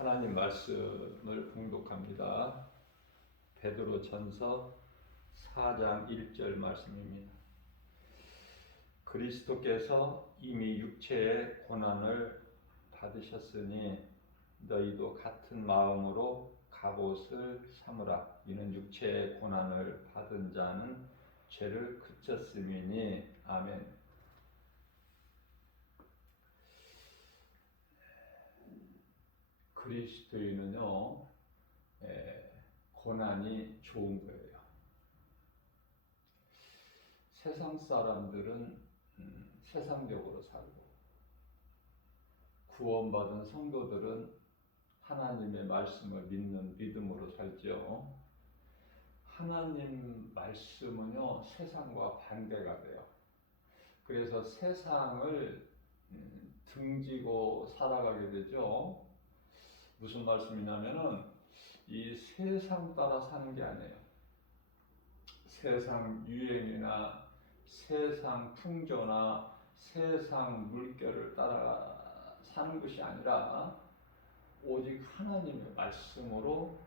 하나님 말씀을 봉독합니다. 베드로전서 4장 1절 말씀입니다. 그리스도께서 이미 육체의 고난을 받으셨으니 너희도 같은 마음으로 갑옷을 삼으라. 이는 육체의 고난을 받은 자는 죄를 그쳤음이니. 아멘. 그리스도인은요, 고난이 좋은 거예요. 세상 사람들은 세상적으로 살고, 구원받은 성도들은 하나님의 말씀을 믿는 믿음으로 살죠. 하나님 말씀은요, 세상과 반대가 돼요. 그래서 세상을 등지고 살아가게 되죠. 무슨 말씀이냐면은 이 세상 따라 사는 게 아니에요. 세상 유행이나 세상 풍조나 세상 물결을 따라 사는 것이 아니라 오직 하나님의 말씀으로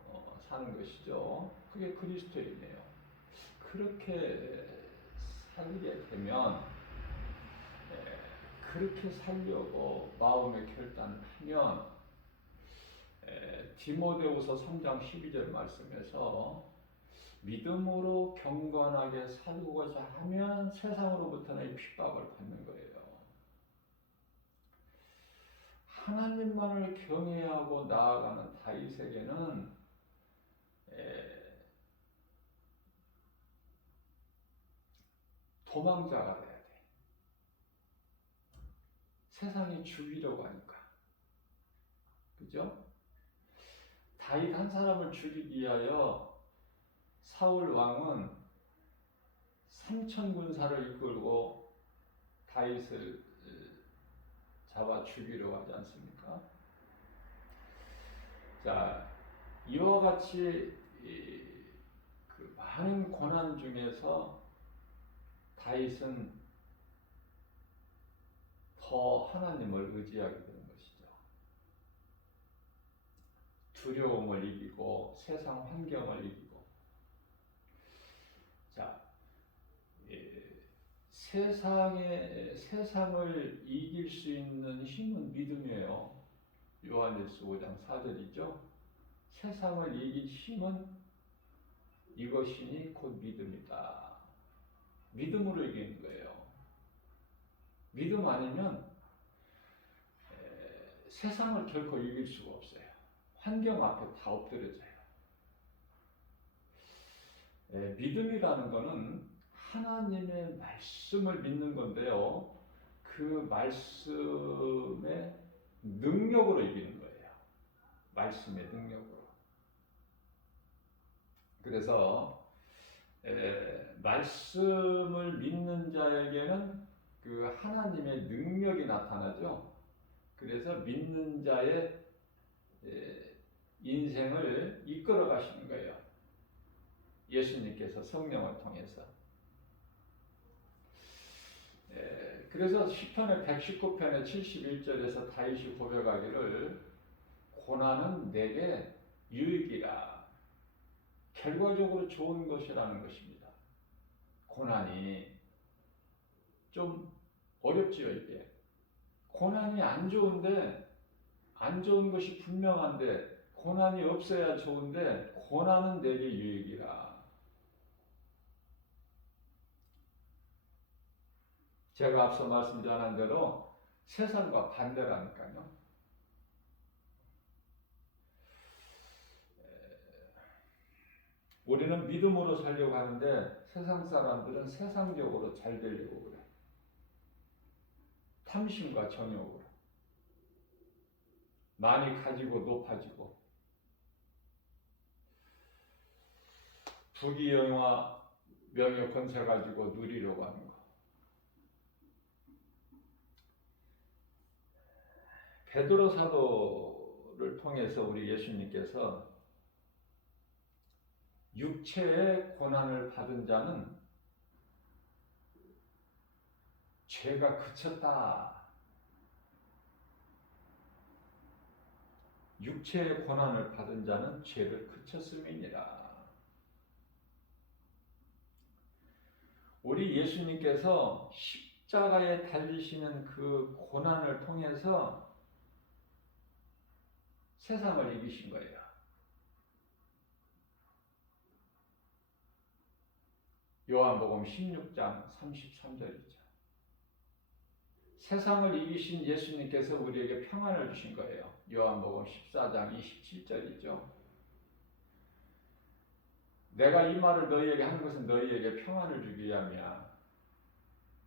사는 것이죠. 그게 그리스도인이에요. 그렇게 살게 되면, 그렇게 살려고 마음의 결단을 하면, 디모데후서 3장 12절 말씀에서 믿음으로 경건하게 살고자 하면 세상으로부터는 핍박을 받는 거예요. 하나님만을 경외하고 나아가는 다윗에게는 도망자가 돼야 돼. 세상이 죽이려고 하니까. 그죠? 다윗 한 사람을 죽이기 위하여 사울 왕은 3천 군사를 이끌고 다윗을 잡아 죽이려고 하지 않습니까? 자, 이와 같이 그 많은 고난 중에서 다윗은 더 하나님을 의지하게 되는 것이죠. 두려움을 이기고 세상 환경을 이기고. 자, 세상을 이길 수 있는 힘은 믿음이에요. 요한일서 5장 4절이죠. 세상을 이길 힘은 이것이니 곧 믿음이다. 믿음으로 이기는 거예요. 믿음 아니면 세상을 결코 이길 수가 없어요. 환경 앞에 다 엎드려져요. 믿음이라는 것은 하나님의 말씀을 믿는 건데요. 그 말씀의 능력으로 이기는 거예요. 말씀의 능력으로. 그래서 말씀을 믿는 자에게는 그 하나님의 능력이 나타나죠. 그래서 믿는 자의 인생을 이끌어 가시는 거예요. 예수님께서 성령을 통해서. 그래서 시편의 119편의 71절에서 다윗이 고백하기를 고난은 내게 유익이라. 결과적으로 좋은 것이라는 것입니다. 고난이 좀 어렵지요, 이게. 고난이 안 좋은데, 안 좋은 것이 분명한데, 고난이 없어야 좋은데, 고난은 내게 유익이라. 제가 앞서 말씀드린 대로 세상과 반대라니까요. 우리는 믿음으로 살려고 하는데 세상 사람들은 세상적으로 잘 되려고 그래. 탐심과 정욕으로. 많이 가지고 높아지고. 부귀영화, 명예, 권세 가지고 누리려고 하는 거. 베드로 사도를 통해서 우리 예수님께서 육체의 고난을 받은 자는 죄가 그쳤다. 육체의 고난을 받은 자는 죄를 그쳤음이니라. 우리 예수님께서 십자가에 달리시는 그 고난을 통해서 세상을 이기신 거예요. 요한복음 16장 33절이죠. 세상을 이기신 예수님께서 우리에게 평안을 주신 거예요. 요한복음 14장 27절이죠. 내가 이 말을 너희에게 하는 것은 너희에게 평안을 주기 위함이야.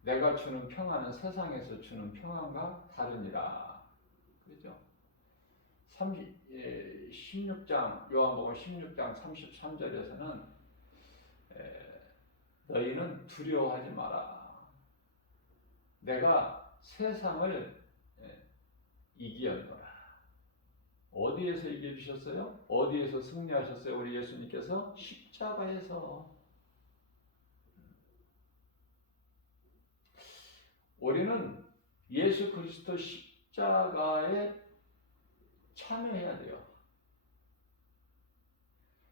내가 주는 평안은 세상에서 주는 평안과 다르니라. 그렇죠? 16장 요한복음 16장 33절에서는 너희는 두려워하지 마라. 내가 세상을 이기었노라. 어디에서 이겨주셨어요? 어디에서 승리하셨어요? 우리 예수님께서 십자가에서. 우리는 예수 그리스도 십자가에 참여해야 돼요.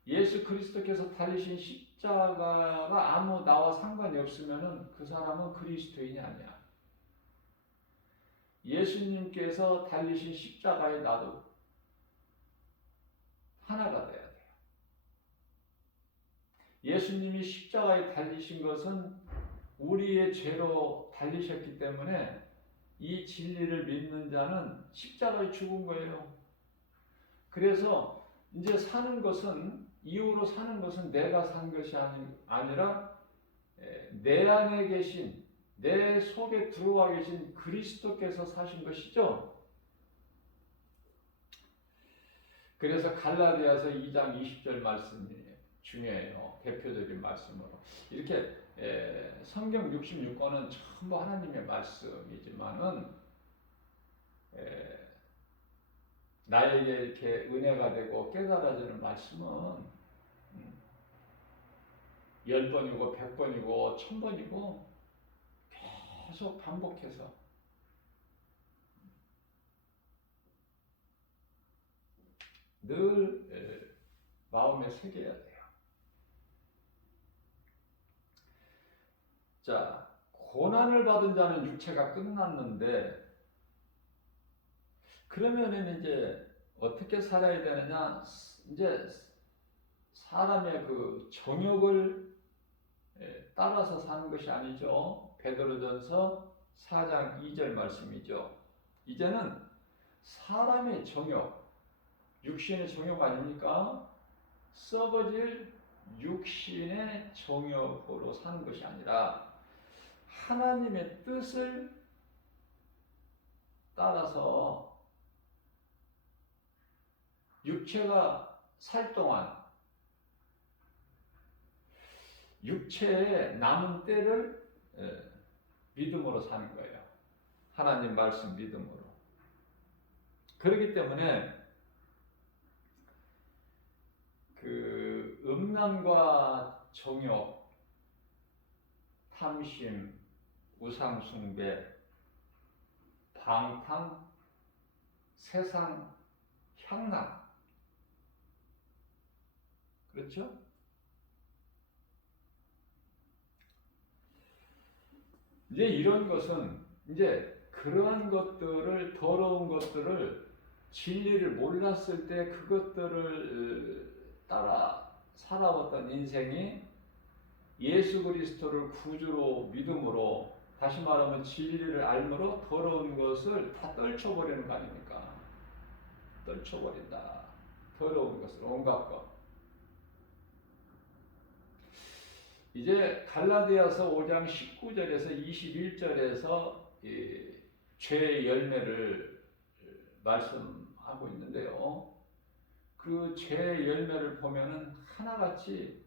예수 그리스도께서 달리신 십자가가 아무 나와 상관이 없으면 그 사람은 그리스도인이 아니야. 예수님께서 달리신 십자가에 나도 하나가 돼야 돼요. 예수님이 십자가에 달리신 것은 우리의 죄로 달리셨기 때문에 이 진리를 믿는 자는 십자가에 죽은 거예요. 그래서 이제 사는 것은, 이후로 사는 것은 내가 산 것이 아니라 내 안에 계신, 내 속에 들어와 계신 그리스도께서 사신 것이죠. 그래서 갈라디아서 2장 20절 말씀이 중요해요. 대표적인 말씀으로. 이렇게 성경 66권은 전부 하나님의 말씀이지만은 나에게 이렇게 은혜가 되고 깨달아지는 말씀은 10번이고 100번이고 1000번이고 계속 반복해서 늘 마음에 새겨야 돼요. 자, 고난을 받은 자는 육체가 끝났는데 그러면은 이제 어떻게 살아야 되느냐? 이제 사람의 그 정욕을 따라서 사는 것이 아니죠. 베드로전서 4장 2절 말씀이죠. 이제는 사람의 정욕, 육신의 정욕 아닙니까? 썩어질 육신의 정욕으로 사는 것이 아니라 하나님의 뜻을 따라서 육체가 살 동안 육체의 남은 때를 믿음으로 사는 거예요. 하나님 말씀 믿음으로. 그렇기 때문에 그 음란과 정욕, 탐심, 우상숭배, 방탕, 세상 향락, 그렇죠? 이제 이런 것은 이제 그러한 것들을, 더러운 것들을, 진리를 몰랐을 때 그것들을 따라 살아왔던 인생이 예수 그리스도를 구주로 믿음으로, 다시 말하면 진리를 알므로 더러운 것을 다 떨쳐버리는 거 아닙니까? 떨쳐버린다. 더러운 것을, 온갖 것. 이제 갈라디아서 5장 19절에서 21절에서 죄의 열매를 말씀하고 있는데요. 그 죄의 열매를 보면은 하나같이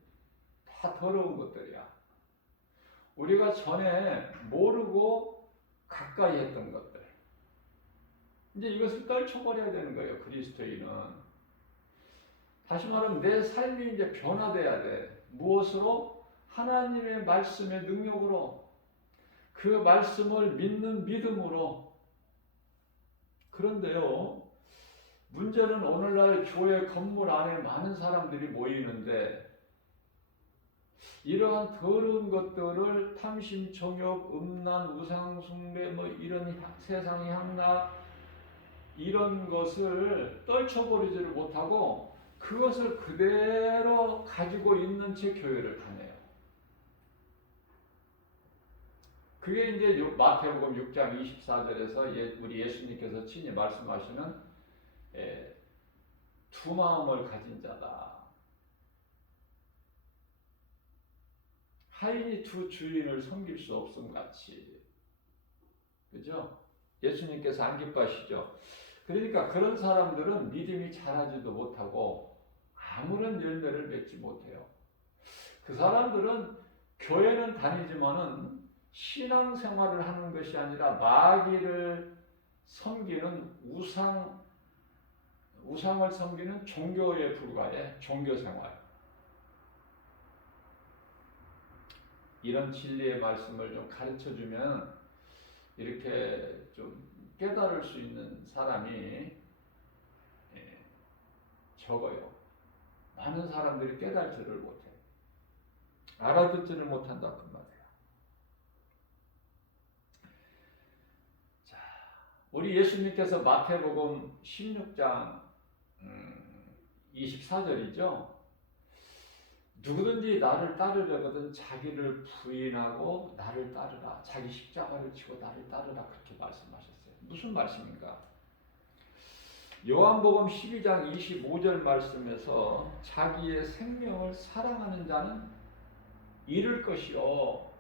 다 더러운 것들이야. 우리가 전에 모르고 가까이 했던 것들. 이제 이것을 떨쳐버려야 되는 거예요, 그리스도인은. 다시 말하면 내 삶이 이제 변화돼야 돼. 무엇으로? 하나님의 말씀의 능력으로, 그 말씀을 믿는 믿음으로. 그런데요, 문제는 오늘날 교회 건물 안에 많은 사람들이 모이는데 이러한 더러운 것들을 탐심, 정욕, 음란, 우상 숭배 뭐 이런 세상 향락 이런 것을 떨쳐버리지를 못하고 그것을 그대로 가지고 있는 채 교회를 다녀요. 그게 이제 마태복음 6장 24절에서 우리 예수님께서 친히 말씀하시는 두 마음을 가진 자다. 하인이 두 주인을 섬길 수 없음 같이. 그죠? 예수님께서 안 기뻐하시죠? 그러니까 그런 사람들은 믿음이 자라지도 못하고 아무런 열매를 맺지 못해요. 그 사람들은 교회는 다니지만은 신앙생활을 하는 것이 아니라 마귀를 섬기는 우상을 섬기는 종교에 불과해. 종교생활. 이런 진리의 말씀을 좀 가르쳐주면 이렇게 좀 깨달을 수 있는 사람이 적어요. 많은 사람들이 깨달지를 못해. 알아듣지를 못한다 그 말이에요. 자, 우리 예수님께서 마태복음 16장 24절이죠. 누구든지 나를 따르려거든 자기를 부인하고 나를 따르라. 자기 십자가를 지고 나를 따르라. 그렇게 말씀하셨어요. 무슨 말씀인가? 요한복음 12장 25절 말씀에서 자기의 생명을 사랑하는 자는 잃을 것이요.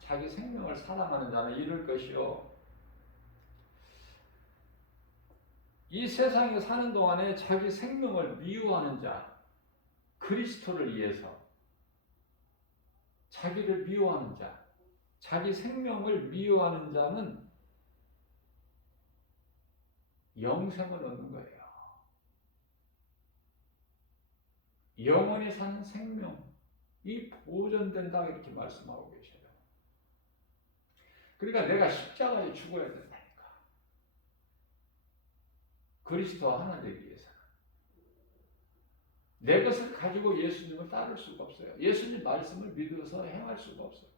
자기 생명을 사랑하는 자는 잃을 것이요. 이 세상에 사는 동안에 자기 생명을 미워하는 자, 그리스도를 위해서 자기를 미워하는 자, 자기 생명을 미워하는 자는 영생을 얻는 거예요. 영원히 사는 생명이 보존된다 이렇게 말씀하고 계셔요. 그러니까 내가 십자가에 죽어야 된다니까. 그리스도와 하나 되기 위해서. 내 것을 가지고 예수님을 따를 수가 없어요. 예수님 말씀을 믿어서 행할 수가 없어요.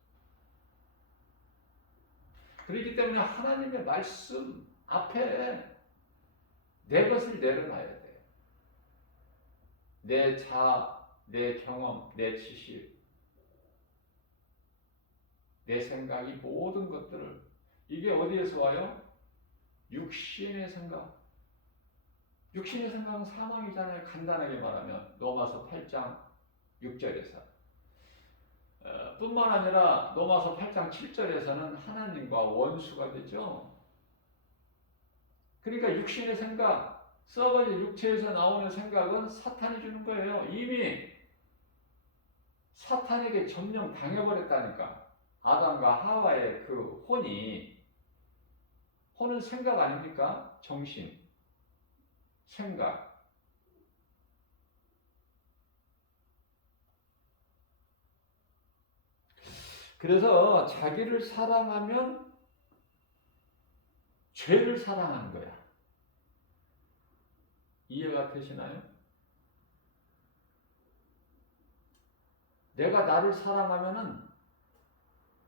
그렇기 때문에 하나님의 말씀 앞에 내 것을 내려놔야 돼요. 내 자아, 내 경험, 내 지식, 내 생각, 이 모든 것들을 이게 어디에서 와요? 육신의 생각. 육신의 생각은 사망이잖아요. 간단하게 말하면 로마서 8장 6절에서 뿐만 아니라 로마서 8장 7절에서는 하나님과 원수가 되죠. 그러니까 육신의 생각, 썩어진 육체에서 나오는 생각은 사탄이 주는 거예요. 이미 사탄에게 점령 당해버렸다니까. 아담과 하와의 그 혼은 생각 아닙니까? 정신, 생각. 그래서 자기를 사랑하면 죄를 사랑하는 거야. 이해가 되시나요? 내가 나를 사랑하면은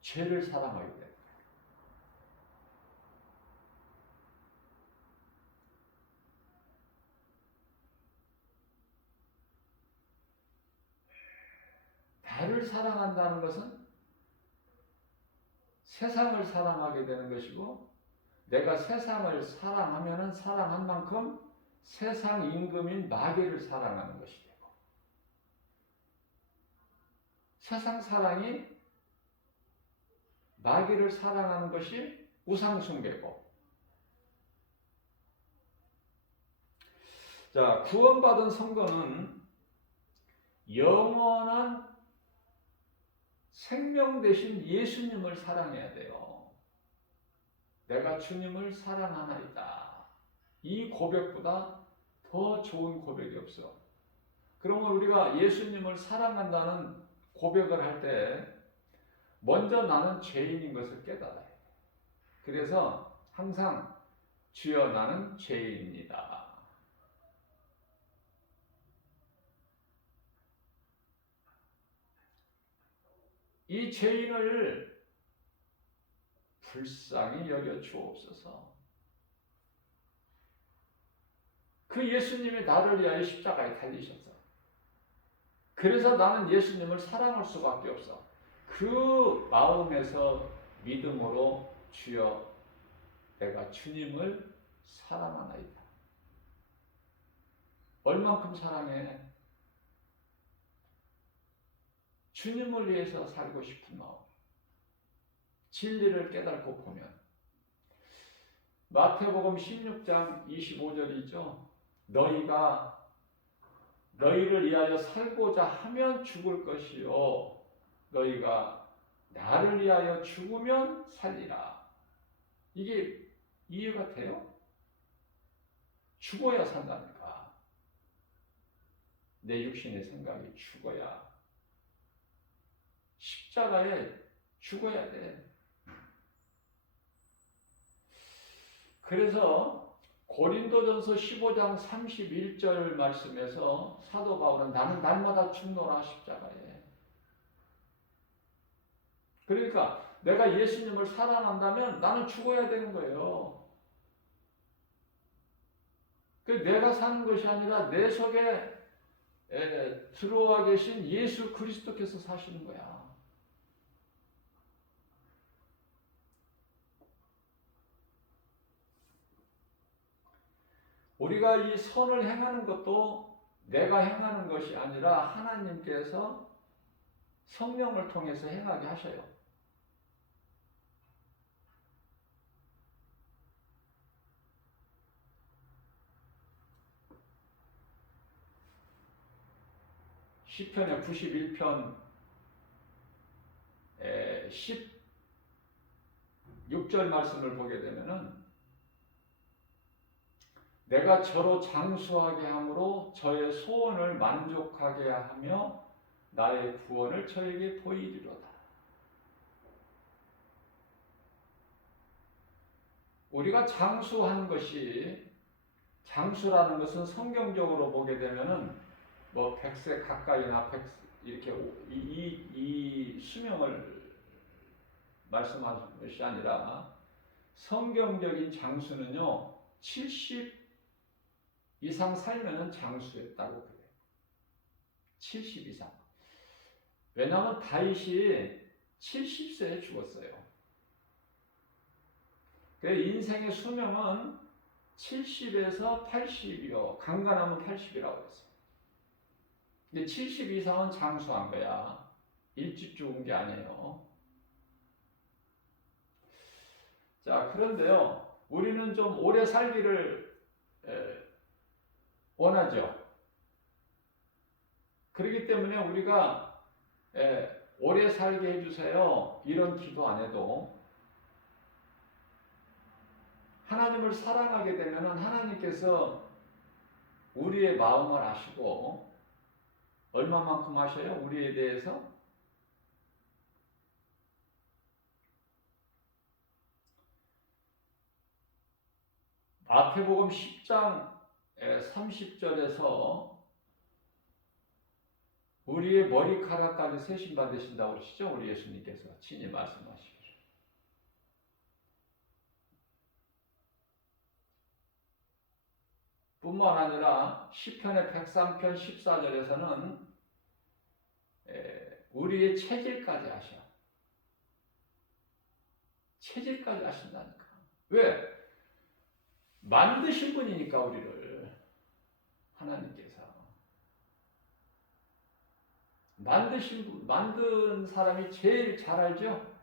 죄를 사랑하게 돼. 나를 사랑한다는 것은 세상을 사랑하게 되는 것이고, 내가 세상을 사랑하면은 사랑한 만큼 세상 임금인 마귀를 사랑하는 것이 되고, 세상 사랑이 마귀를 사랑하는 것이 우상숭배고. 자, 구원받은 성도는 영원한 생명 대신 예수님을 사랑해야 돼요. 내가 주님을 사랑하나이다. 이 고백보다 더 좋은 고백이 없어. 그러면 우리가 예수님을 사랑한다는 고백을 할 때 먼저 나는 죄인인 것을 깨달아야 돼. 그래서 항상 주여 나는 죄인입니다. 이 죄인을 불쌍히 여겨 주옵소서. 그 예수님이 나를 위하여 십자가에 달리셨어. 그래서 나는 예수님을 사랑할 수밖에 없어. 그 마음에서 믿음으로 주여 내가 주님을 사랑하나이다. 얼만큼 사랑해? 주님을 위해서 살고 싶은 마음. 진리를 깨닫고 보면 마태복음 16장 25절이죠. 너희를 위하여 살고자 하면 죽을 것이요 너희가 나를 위하여 죽으면 살리라. 이게 이해가 돼요? 죽어야 산다니까. 내 육신의 생각이 죽어야, 십자가에 죽어야 돼. 그래서 고린도전서 15장 31절 말씀에서 사도 바울은 나는 날마다 죽노라 십자가에. 그러니까 내가 예수님을 사랑한다면 나는 죽어야 되는 거예요. 내가 사는 것이 아니라 내 속에 들어와 계신 예수 그리스도께서 사시는 거야. 우리가 이 선을 행하는 것도 내가 행하는 것이 아니라 하나님께서 성령을 통해서 행하게 하셔요. 시편의 91편 16절 말씀을 보게 되면은 내가 저로 장수하게 함으로 저의 소원을 만족하게 하며 나의 구원을 저에게 보이리로다. 우리가 장수하는 것이, 장수라는 것은 성경적으로 보게 되면은 뭐 100세 가까이나 이렇게 이 수명을 말씀하는 것이 아니라 성경적인 장수는요 70 이상 살면은 장수했다고 그래요. 70 이상. 왜냐하면 다윗이 70세에 죽었어요. 인생의 수명은 70에서 80이요. 강간하면 80이라고 했어요. 근데 70 이상은 장수한 거야. 일찍 죽은 게 아니에요. 자, 그런데요, 우리는 좀 오래 살기를 원하죠. 그렇기 때문에 우리가 오래 살게 해주세요. 이런 기도 안 해도 하나님을 사랑하게 되면 하나님께서 우리의 마음을 아시고 얼마만큼 아셔요? 우리에 대해서? 마태복음 10장 30절에서 우리의 머리카락까지 세심 받으신다고 그러시죠? 우리 예수님께서 친히 말씀하시기를. 뿐만 아니라 시편의 103편 14절에서는 우리의 체질까지 아셔. 체질까지 아신다니까. 왜? 만드신 분이니까 우리를 하나님께서 만든 사람이 제일 잘 알죠?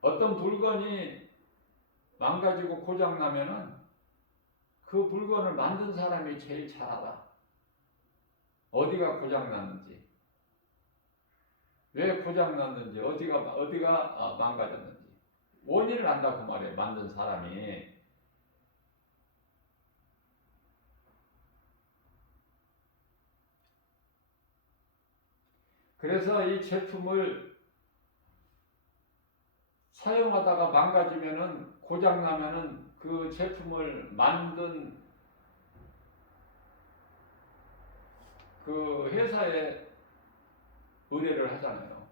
어떤 물건이 망가지고 고장나면은 그 물건을 만든 사람이 제일 잘 알아. 어디가 고장났는지, 왜 고장났는지, 어디가 망가졌는지. 원인을 안다 그 말이에요. 만든 사람이. 그래서 이 제품을 사용하다가 망가지면은, 고장나면은 그 제품을 만든 그 회사에 의뢰를 하잖아요.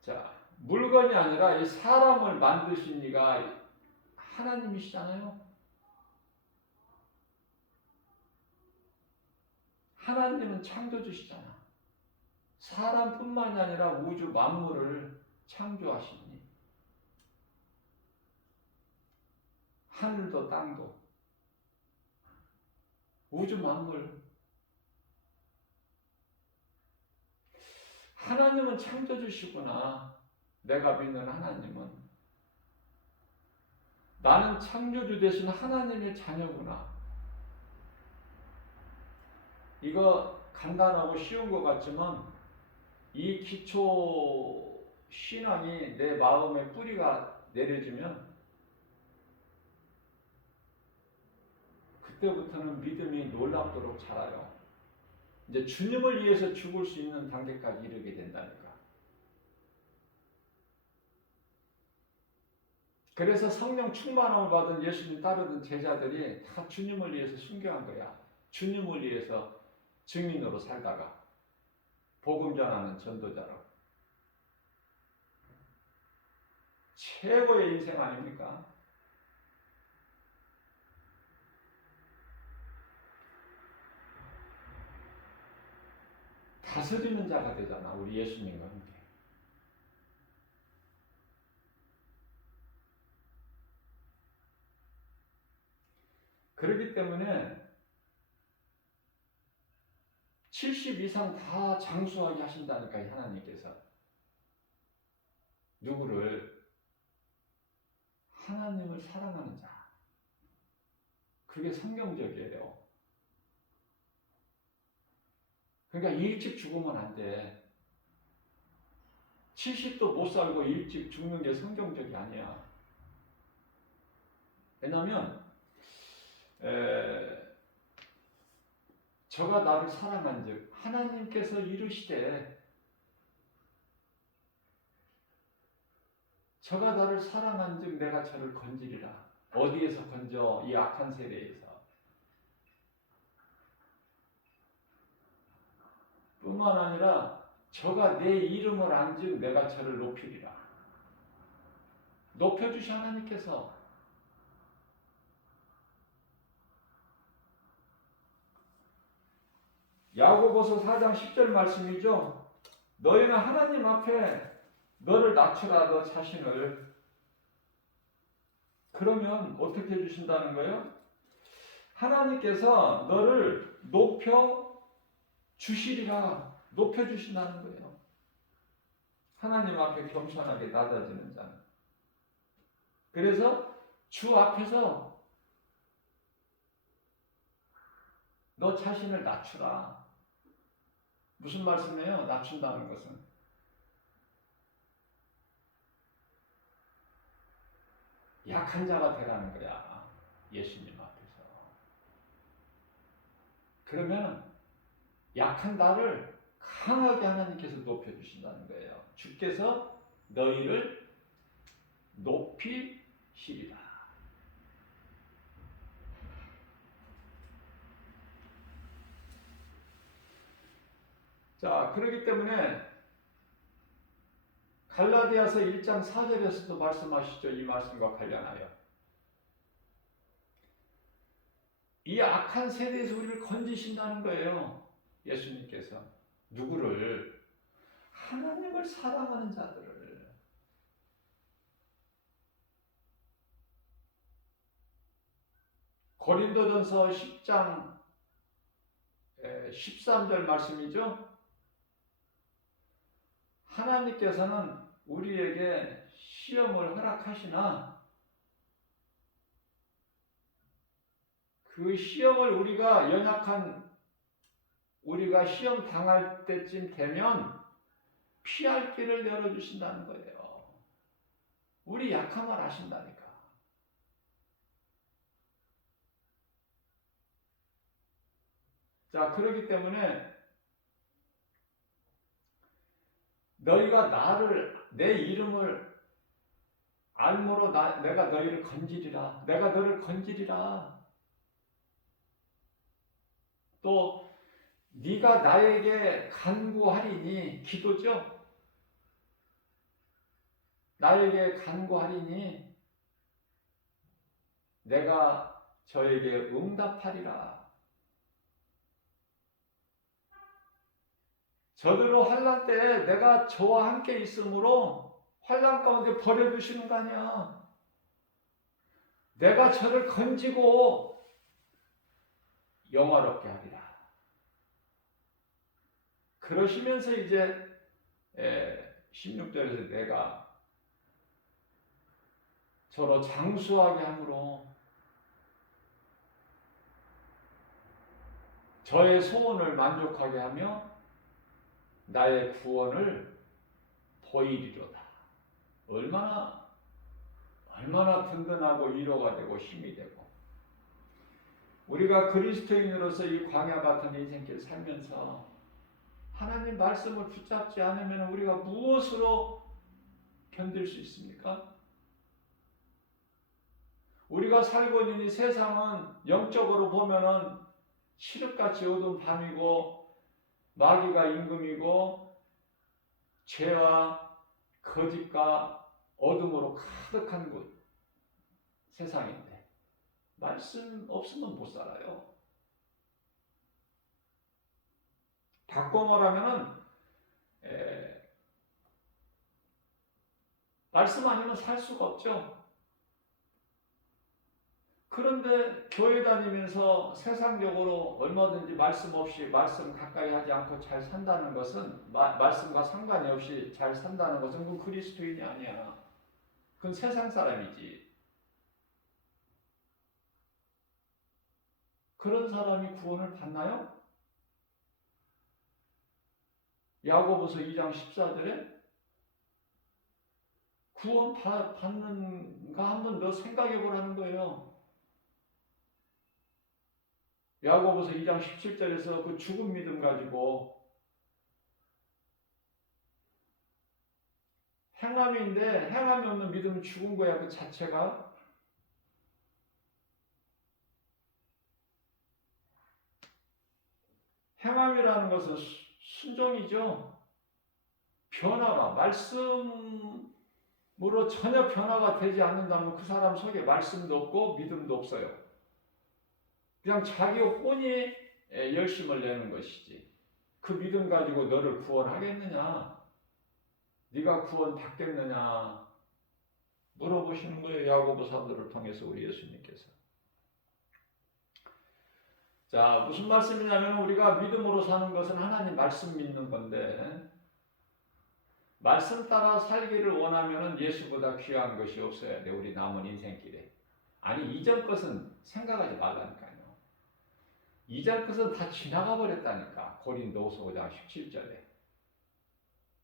자, 물건이 아니라 이 사람을 만드신 이가 하나님이시잖아요. 하나님은 창조주시잖아. 사람뿐만이 아니라 우주 만물을 창조하시니 하늘도 땅도 우주 만물 하나님은 창조주시구나. 내가 믿는 하나님은 나는 창조주 되신 하나님의 자녀구나. 이거 간단하고 쉬운 것 같지만 이 기초 신앙이 내 마음에 뿌리가 내려지면 그때부터는 믿음이 놀랍도록 자라요. 이제 주님을 위해서 죽을 수 있는 단계까지 이르게 된다니까. 그래서 성령 충만함을 받은 예수님 따르던 제자들이 다 주님을 위해서 순교한 거야. 주님을 위해서 증인으로 살다가 복음 전하는 전도자로. 최고의 인생 아닙니까? 다스리는 자가 되잖아. 우리 예수님과 함께. 그렇기 때문에 70 이상 다 장수하게 하신다니까 하나님께서. 누구를? 하나님을 사랑하는 자. 그게 성경적이에요. 그러니까 일찍 죽으면 안 돼. 70도 못 살고 일찍 죽는 게 성경적이 아니야. 왜냐하면 저가 나를 사랑한즉 하나님께서 이르시되 저가 나를 사랑한즉 내가 저를 건지리라. 어디에서 건져? 이 악한 세대에서. 뿐만 아니라 저가 내 이름을 안즉 내가 저를 높이리라. 높여주시 하나님께서. 야고보서 4장 10절 말씀이죠. 너희는 하나님 앞에 너를 낮추라 너 자신을. 그러면 어떻게 해주신다는 거예요? 하나님께서 너를 높여주시리라. 높여주신다는 거예요. 하나님 앞에 겸손하게 낮아지는 자는. 그래서 주 앞에서 너 자신을 낮추라. 무슨 말씀이에요? 낮춘다는 것은 약한 자가 되라는 거야. 예수님 앞에서. 그러면 약한 나를 강하게 하나님께서 높여주신다는 거예요. 주께서 너희를 높이시리라. 자, 그렇기 때문에 갈라디아서 1장 4절에서도 말씀하시죠. 이 말씀과 관련하여. 이 악한 세대에서 우리를 건지신다는 거예요. 예수님께서. 누구를? 하나님을 사랑하는 자들을. 고린도전서 10장 13절 말씀이죠. 하나님께서는 우리에게 시험을 허락하시나 그 시험을 우리가 시험 당할 때쯤 되면 피할 길을 열어주신다는 거예요. 우리 약함을 아신다니까. 자, 그렇기 때문에 너희가 내 이름을 알므로 내가 너희를 건지리라. 내가 너를 건지리라. 또 네가 나에게 간구하리니, 기도죠. 나에게 간구하리니 내가 저에게 응답하리라. 저들로 환난 때에 내가 저와 함께 있으므로 환난 가운데 버려두시는 거 아니야. 내가 저를 건지고 영화롭게 하리라. 그러시면서 이제 16절에서 내가 저로 장수하게 함으로 저의 소원을 만족하게 하며 나의 구원을 보이리로다. 얼마나 든든하고 위로가 되고 힘이 되고, 우리가 그리스도인으로서 이 광야 같은 인생길 살면서 하나님 말씀을 붙잡지 않으면 우리가 무엇으로 견딜 수 있습니까? 우리가 살고 있는 이 세상은 영적으로 보면은 칠흑같이 어두운 밤이고 마귀가 임금이고 죄와 거짓과 어둠으로 가득한 곳, 세상인데 말씀 없으면 못 살아요. 바꿔 말하면은 말씀 아니면 살 수가 없죠. 그런데 교회 다니면서 세상적으로 얼마든지 말씀 없이, 말씀 가까이 하지 않고 잘 산다는 것은, 말씀과 상관이 없이 잘 산다는 것은 그건 그리스도인이 아니야. 그건 세상 사람이지. 그런 사람이 구원을 받나요? 야고보서 2장 14절에 구원 받는가 한번 더 생각해 보라는 거예요. 야고보서 2장 17절에서 그 죽은 믿음 가지고 행함인데, 행함이 없는 믿음은 죽은 거야. 그 자체가. 행함이라는 것은 순종이죠. 변화가, 말씀으로 전혀 변화가 되지 않는다면 그 사람 속에 말씀도 없고 믿음도 없어요. 그냥 자기 혼이 열심을 내는 것이지. 그 믿음 가지고 너를 구원하겠느냐? 네가 구원 받겠느냐? 물어보시는 거예요. 야고보 사도를 통해서 우리 예수님께서. 자, 무슨 말씀이냐면 우리가 믿음으로 사는 것은 하나님 말씀 믿는 건데, 말씀 따라 살기를 원하면 예수보다 귀한 것이 없어야 돼. 우리 남은 인생길에. 아니, 이전 것은 생각하지 말라니까요. 이전 것은 다 지나가 버렸다니까. 고린도후서 5장 17절에.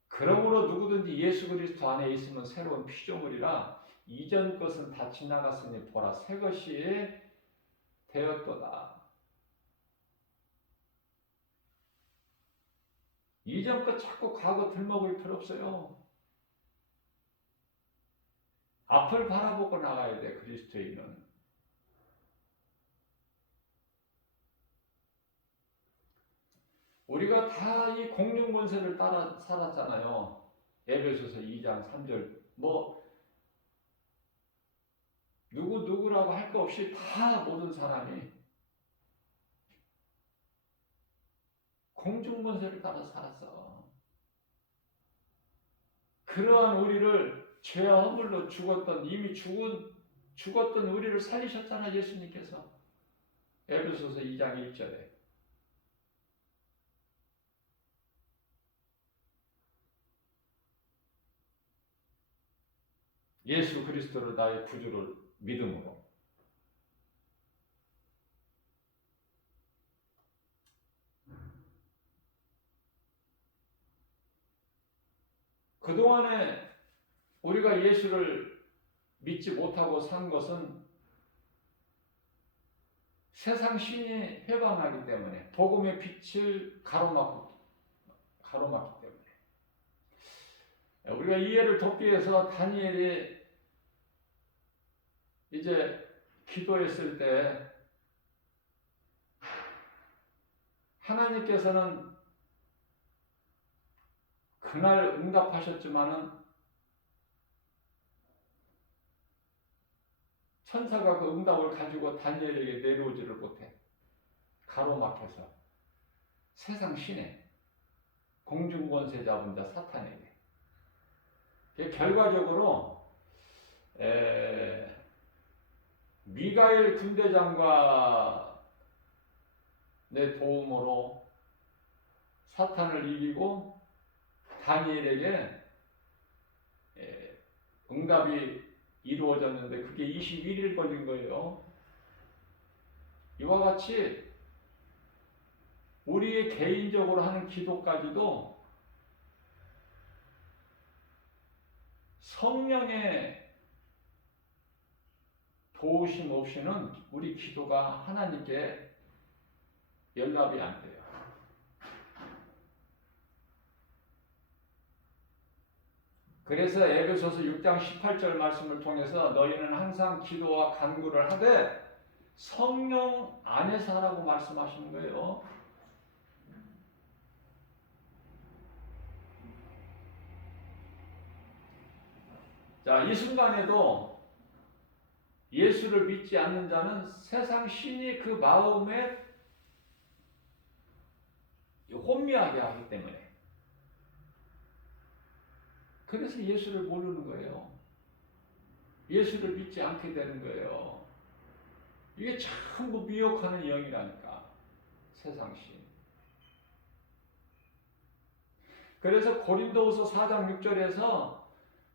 그러므로 누구든지 예수 그리스도 안에 있으면 새로운 피조물이라 이전 것은 다 지나갔으니 보라 새 것이 되었도다. 이전 것 자꾸 과거 들먹을 필요 없어요. 앞을 바라보고 나가야 돼. 그리스도인은. 우리가 다 이 공중권세를 따라 살았잖아요. 에베소서 2장 3절 누구라고 할 거 없이 다 모든 사람이 공중권세를 따라 살았어. 그러한 우리를 죄와 허물로 죽었던, 이미 죽었던 우리를 살리셨잖아, 예수님께서. 에베소서 2장 1절에. 예수 그리스도를 나의 구주를 믿음으로. 그동안에 우리가 예수를 믿지 못하고 산 것은 세상 신이 해방하기 때문에, 복음의 빛을 가로막기 때문에. 우리가 이해를 돕기 위해서 다니엘이 이제 기도했을 때 하나님께서는 그날 응답하셨지만은 천사가 그 응답을 가지고 다니엘에게 내려오지를 못해. 가로막혀서 세상 신에 공중권세 잡은 자 사탄에게. 결과적으로 미가엘 군대장관의 도움으로 사탄을 이기고 다니엘에게 응답이 이루어졌는데 그게 21일 걸린 거예요. 이와 같이 우리의 개인적으로 하는 기도까지도 성령의 도우심 없이는 우리 기도가 하나님께 연락이 안 돼요. 그래서 에베소서 6장 18절 말씀을 통해서 너희는 항상 기도와 간구를 하되 성령 안에서 하라고 말씀하시는 거예요. 자, 이 순간에도 예수를 믿지 않는 자는 세상 신이 그 마음에 혼미하게 하기 때문에 그래서 예수를 모르는 거예요. 예수를 믿지 않게 되는 거예요. 이게 전부 미혹하는 영이라니까. 세상 신. 그래서 고린도후서 4장 6절에서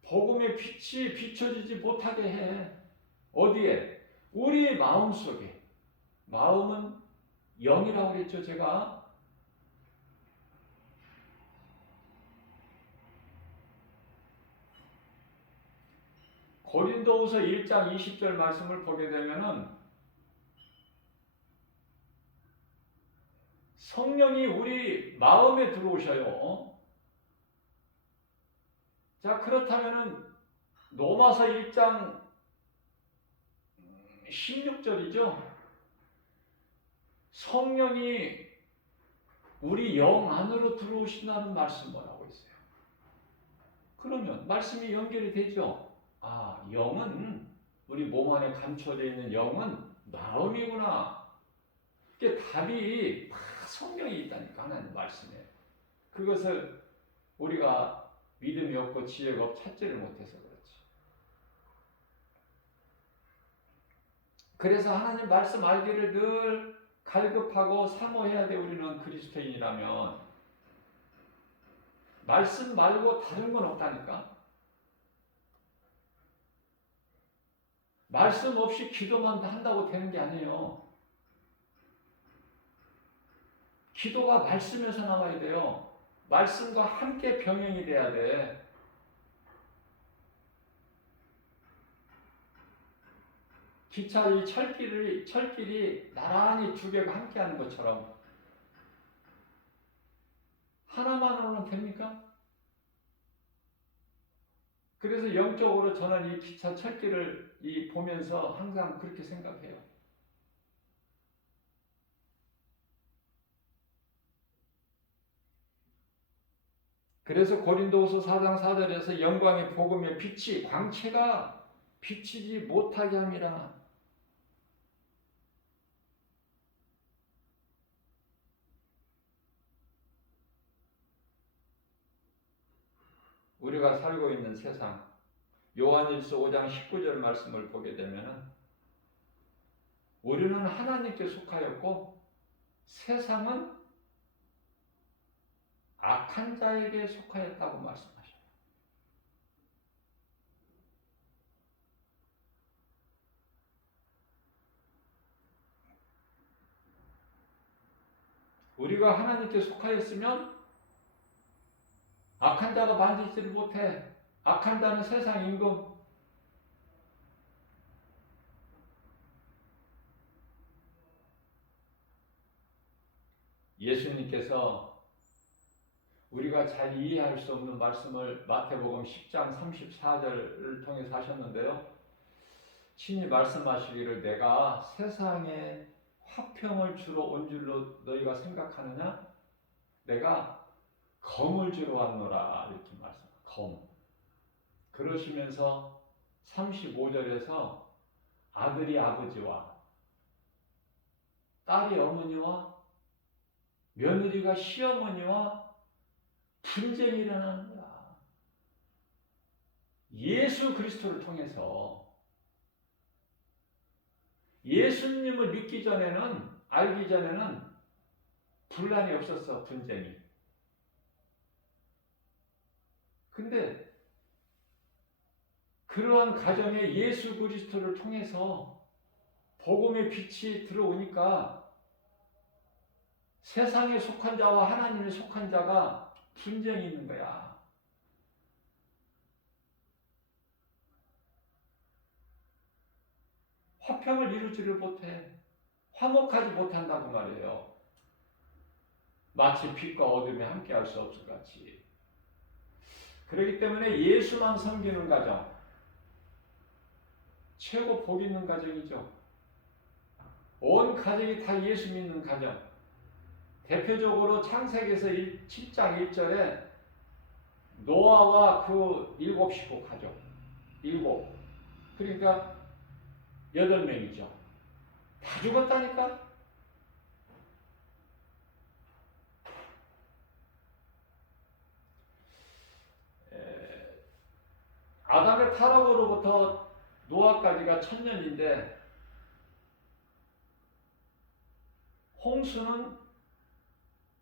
복음의 빛이 비춰지지 못하게 해. 어디에? 우리의 마음속에. 마음은 영이라고 그랬죠, 제가. 고린도후서 1장 20절 말씀을 보게 되면은 성령이 우리 마음에 들어오셔요. 자, 그렇다면은 로마서 1장 16절이죠. 성령이 우리 영 안으로 들어오신다는 말씀을 하고 있어요. 그러면 말씀이 연결이 되죠. 아, 영은 우리 몸 안에 감춰져 있는 영은 마음이구나. 이게 답이 다 성령이 있다니까 하나님 말씀에. 그것을 우리가 믿음이 없고 지혜가 없고 찾지를 못해서 그렇지. 그래서 하나님 말씀 알기를 늘 갈급하고 사모해야 돼. 우리는 그리스도인이라면 말씀 말고 다른 건 없다니까. 말씀 없이 기도만 한다고 되는 게 아니에요. 기도가 말씀에서 나와야 돼요. 말씀과 함께 병행이 돼야 돼. 기차의 철길이 나란히 두 개가 함께 하는 것처럼 하나만으로는 됩니까? 그래서 영적으로 저는 이 기차 철길을 보면서 항상 그렇게 생각해요. 그래서 고린도후서 4장 4절에서 영광의 복음의 빛이 광채가 비치지 못하게 함이라. 우리가 살고 있는 세상, 요한일서 5장 19절 말씀을 보게 되면 우리는 하나님께 속하였고 세상은 악한 자에게 속하였다고 말씀하셔요. 우리가 하나님께 속하였으면 악한 자가 만지지를 못해. 악한 자는 세상 임금. 예수님께서 우리가 잘 이해할 수 없는 말씀을 마태복음 10장 34절을 통해서 하셨는데요. 친히 말씀하시기를 내가 세상의 화평을 주러 온 줄로 너희가 생각하느냐? 내가 검을 주러 왔노라 이렇게 말씀. 검. 그러시면서 35절에서 아들이 아버지와 딸이 어머니와 며느리가 시어머니와 분쟁이 일어나는 거야. 예수 그리스도를 통해서 예수님을 믿기 전에는 알기 전에는 분란이 없었어. 분쟁이. 근데 그러한 가정에 예수 그리스도를 통해서 복음의 빛이 들어오니까 세상에 속한 자와 하나님에 속한 자가 분쟁이 있는 거야. 화평을 이루지를 못해. 화목하지 못한다고 말이에요. 마치 빛과 어둠이 함께할 수 없을 것 같이. 그렇기 때문에 예수만 섬기는 가정, 최고 복 있는 가정이죠. 온 가정이 다 예수 믿는 가정. 대표적으로 창세기에서 7장 1절에 노아와 그 7식구 가족, 7. 그러니까 8명이죠. 다 죽었다니까? 아담의 타락으로부터 노아까지가 1000년인데 홍수는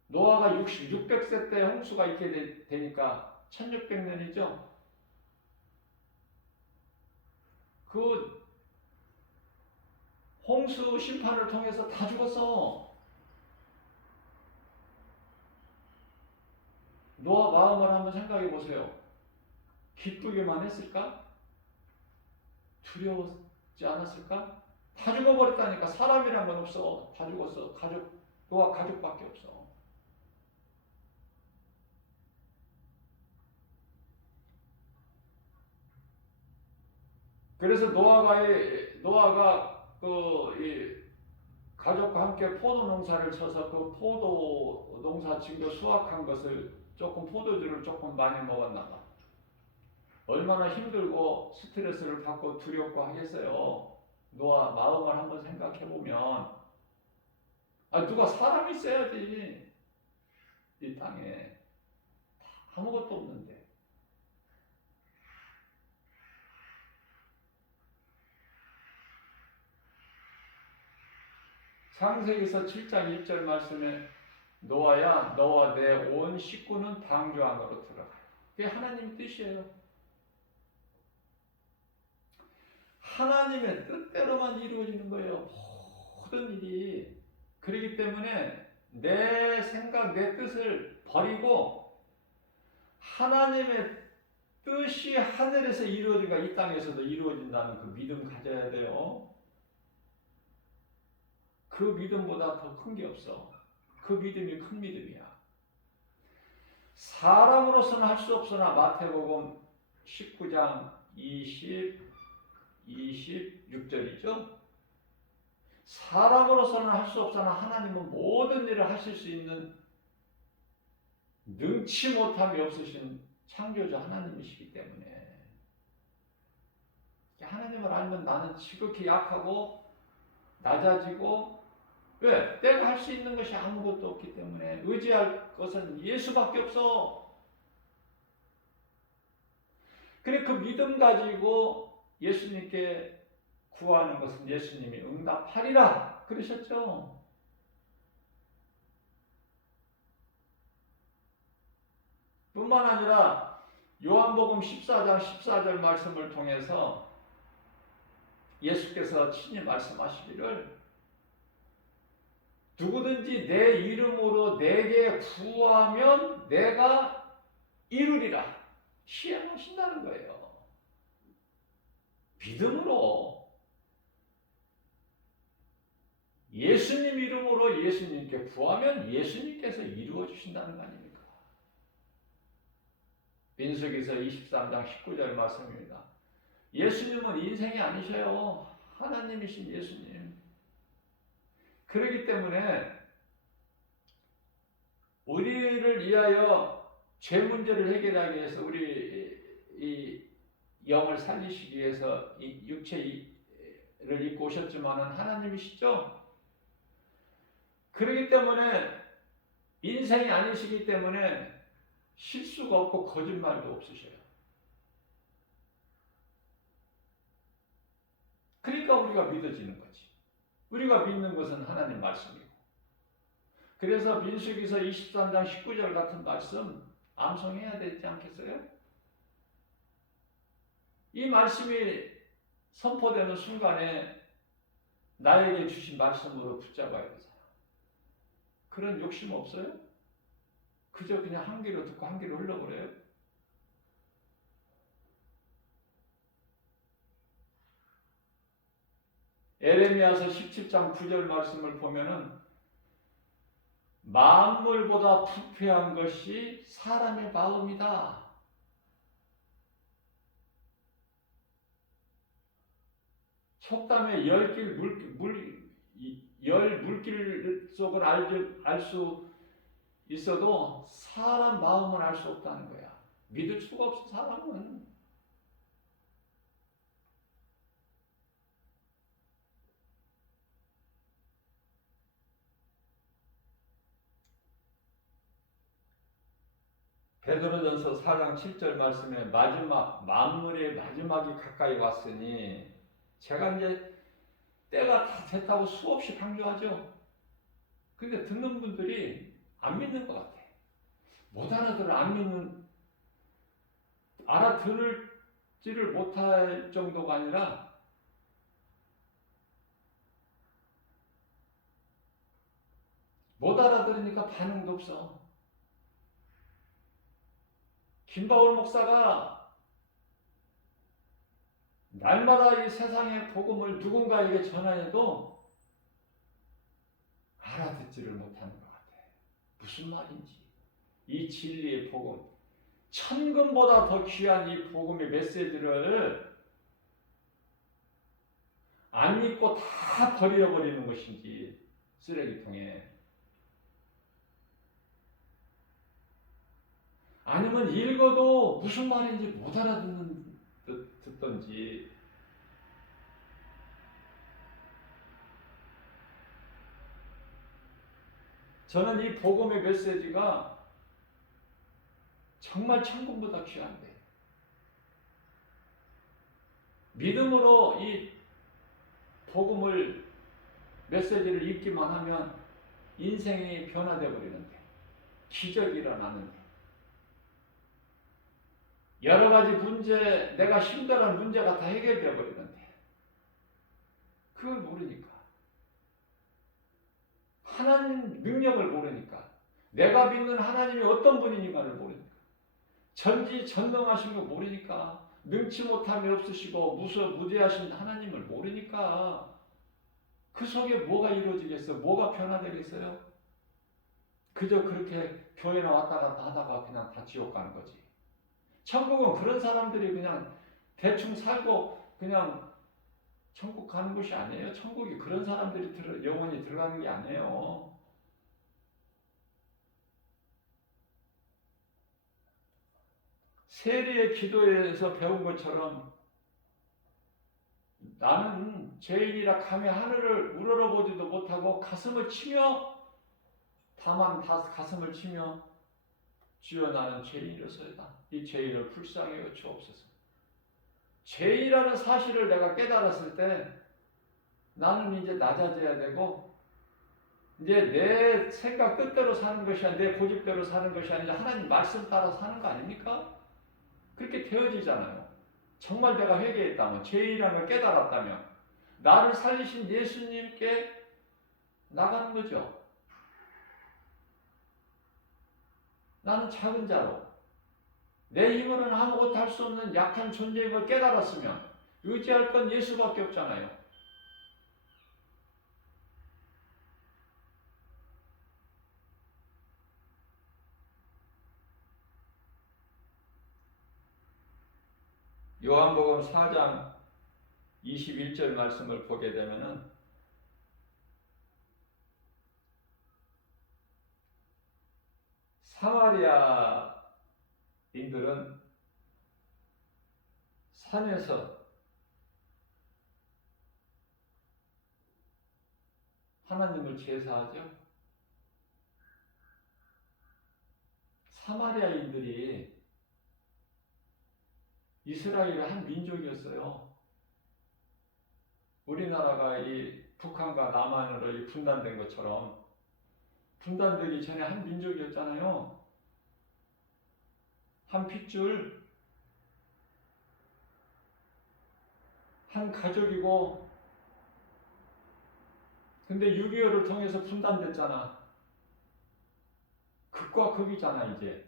노아가 600세 때 홍수가 있게 되니까 1600년이죠. 그 홍수 심판을 통해서 다 죽었어. 노아 마음을 한번 생각해 보세요. 기쁘기만 했을까? 두려웠지 않았을까? 다 죽어버렸다니까. 사람이란 건 없어. 다 죽었어. 노아 가족밖에 없어. 그래서 노아가 가족과 함께 포도 농사를 쳐서 그 포도 농사 지고 수확한 것을 조금 포도주를 조금 많이 먹었나 봐. 얼마나 힘들고 스트레스를 받고 두렵고 하겠어요. 노아 마음을 한번 생각해 보면 누가 사람이 있어야지. 이 땅에 아무것도 없는데. 창세기서 7장 1절 말씀에 노아야 너와 내 온 식구는 방주 안으로 들어가. 그게 하나님 뜻이에요. 하나님의 뜻대로만 이루어지는 거예요. 모든 일이. 그렇기 때문에 내 생각, 내 뜻을 버리고 하나님의 뜻이 하늘에서 이루어진가 이 땅에서도 이루어진다는 그 믿음 가져야 돼요. 그 믿음보다 더 큰 게 없어. 그 믿음이 큰 믿음이야. 사람으로서는 할 수 없으나 마태복음 19장 26절이죠. 사람으로서는 할 수 없으나 하나님은 모든 일을 하실 수 있는 능치 못함이 없으신 창조주 하나님이시기 때문에 하나님을 알면 나는 지극히 약하고 낮아지고 왜? 내가 할 수 있는 것이 아무것도 없기 때문에 의지할 것은 예수밖에 없어. 그래 그 믿음 가지고 예수님께 구하는 것은 예수님이 응답하리라 그러셨죠. 뿐만 아니라 요한복음 14장 14절 말씀을 통해서 예수께서 친히 말씀하시기를 누구든지 내 이름으로 내게 구하면 내가 이루리라 시행하신다는 거예요. 믿음으로 예수님 이름으로 예수님께 구하면 예수님께서 이루어 주신다는 거 아닙니까? 민수기서 23장 19절 말씀입니다. 예수님은 인생이 아니셔요. 하나님이신 예수님. 그렇기 때문에 우리를 위하여 죄 문제를 해결하기 위해서 우리 이 영을 살리시기 위해서 이 육체를 입고 오셨지만은 하나님이시죠. 그렇기 때문에 인생이 아니시기 때문에 실수가 없고 거짓말도 없으셔요. 그러니까 우리가 믿어지는 거지. 우리가 믿는 것은 하나님 말씀이고. 그래서 민수기서 23장 19절 같은 말씀 암송해야 되지 않겠어요? 이 말씀이 선포되는 순간에 나에게 주신 말씀으로 붙잡아야 되잖아. 그런 욕심 없어요? 그저 그냥 한 귀로 듣고 한 귀로 흘러버려요? 에레미야서 17장 9절 말씀을 보면은 만물보다 부패한 것이 사람의 마음이다. 속담에 열 물길 속을 알 수 있어도 사람 마음은 알 수 없다는 거야. 믿을 수가 없어, 사람은. 베드로전서 4장 7절 말씀에 만물의 마지막이 가까이 왔으니 제가 이제 때가 다 됐다고 수없이 강조하죠. 근데 듣는 분들이 안 믿는 것 같아. 못 알아들을지를 못할 정도가 아니라 못 알아들으니까 반응도 없어. 김바울 목사가 날마다 이 세상의 복음을 누군가에게 전하여도 알아듣지를 못하는 것 같아. 무슨 말인지. 이 진리의 복음, 천금보다 더 귀한 이 복음의 메시지를 안 믿고 다 버려버리는 것인지 쓰레기통에, 아니면 읽어도 무슨 말인지 못 알아듣던지. 저는 이 복음의 메시지가 정말 천금보다 귀한데, 믿음으로 이 복음을 메시지를 읽기만 하면 인생이 변화되어 버리는데, 기적이 일어나는데, 여러 가지 문제, 내가 힘들어하는 문제가 다 해결되어 버리는데, 그걸 모르니까, 하나님 능력을 모르니까, 내가 믿는 하나님이 어떤 분이니까를 모르니까, 전지전능하신 거 모르니까, 능치 못함이 없으시고 무대하신 하나님을 모르니까 그 속에 뭐가 이루어지겠어? 뭐가 변화되겠어요? 그저 그렇게 교회나 왔다 갔다 하다가 그냥 다 지옥 가는 거지. 천국은 그런 사람들이 그냥 대충 살고 그냥 천국 가는 것이 아니에요. 천국이 그런 사람들이 영원히 들어가는 게 아니에요. 세리의 기도에서 배운 것처럼 나는 죄인이라 감히 하늘을 우러러보지도 못하고 가슴을 치며 주여 나는 죄인이로소이다. 이 죄인을 불쌍히 여주옵소서. 죄인이라는 사실을 내가 깨달았을 때 나는 이제 낮아져야 되고, 이제 내 생각 뜻대로 사는 것이 아니라 내 고집대로 사는 것이 아니라 하나님 말씀 따라 사는 거 아닙니까? 그렇게 되어지잖아요. 정말 내가 회개했다면, 죄인이라는 걸 깨달았다면 나를 살리신 예수님께 나가는 거죠. 나는 작은 자로 내 힘으로는 아무것도 할 수 없는 약한 존재임을 깨달았으면 의지할 건 예수밖에 없잖아요. 요한복음 4장 21절 말씀을 보게 되면은 사마리아인들은 산에서 하나님을 제사하죠. 사마리아인들이 이스라엘의 한 민족이었어요. 우리나라가 이 북한과 남한으로 분단된 것처럼 분단되기 전에 한 민족이었잖아요. 한 핏줄, 한 가족이고, 근데 6.25를 통해서 분단됐잖아. 극과 극이잖아, 이제.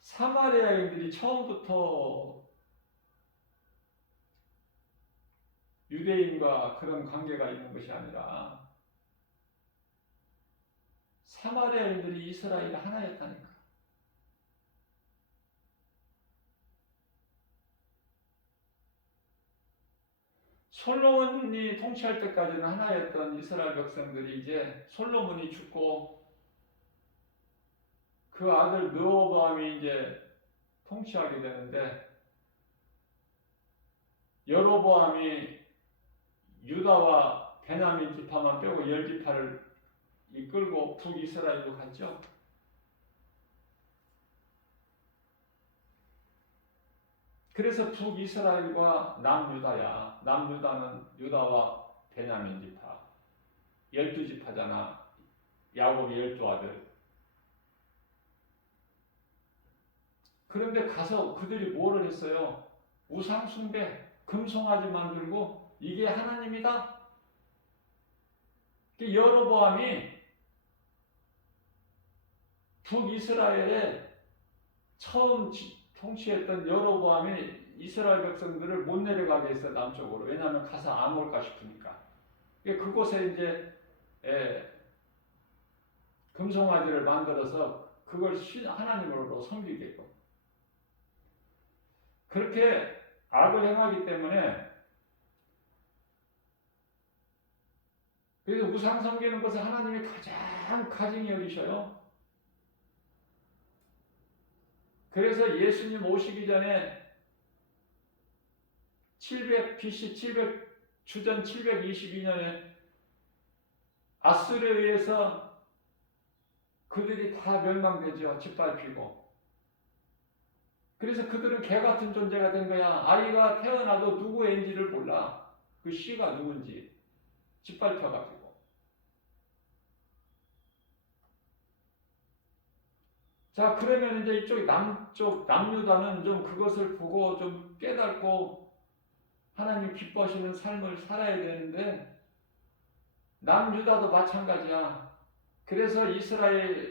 사마리아인들이 처음부터 유대인과 그런 관계가 있는 것이 아니라 사마리아인들이 이스라엘 하나였다니까. 솔로몬이 통치할 때까지는 하나였던 이스라엘 백성들이 이제 솔로몬이 죽고 그 아들 르호보암이 이제 통치하게 되는데, 여로보암이 유다와 베냐민 지파만 빼고 10지파를 이끌고 북이스라엘로 갔죠. 그래서 북이스라엘과 남유다야. 남유다는 유다와 베냐민 지파. 12지파잖아. 야곱의 12아들. 그런데 가서 그들이 뭐를 했어요? 우상숭배, 금송아지 만들고 이게 하나님이다? 여로보암이 북이스라엘에 처음 통치했던 여로보암이 이스라엘 백성들을 못 내려가게 했어요, 남쪽으로. 왜냐하면 가서 안 올까 싶으니까. 그곳에 이제 금송아지를 만들어서 그걸 하나님으로 섬기게끔. 그렇게 악을 행하기 때문에, 그래서 우상 섬기는 것을 하나님이 가장 가증히 여기셔요. 그래서 예수님 오시기 전에 BC 700 주전 722년에 아수르에 의해서 그들이 다 멸망되죠. 짓밟히고. 그래서 그들은 개 같은 존재가 된 거야. 아이가 태어나도 누구인지를 몰라. 그 씨가 누군지. 짓밟혀가지고. 자, 그러면 이제 이쪽 남쪽 남유다는 좀 그것을 보고 좀 깨닫고 하나님 기뻐하시는 삶을 살아야 되는데, 남유다도 마찬가지야. 그래서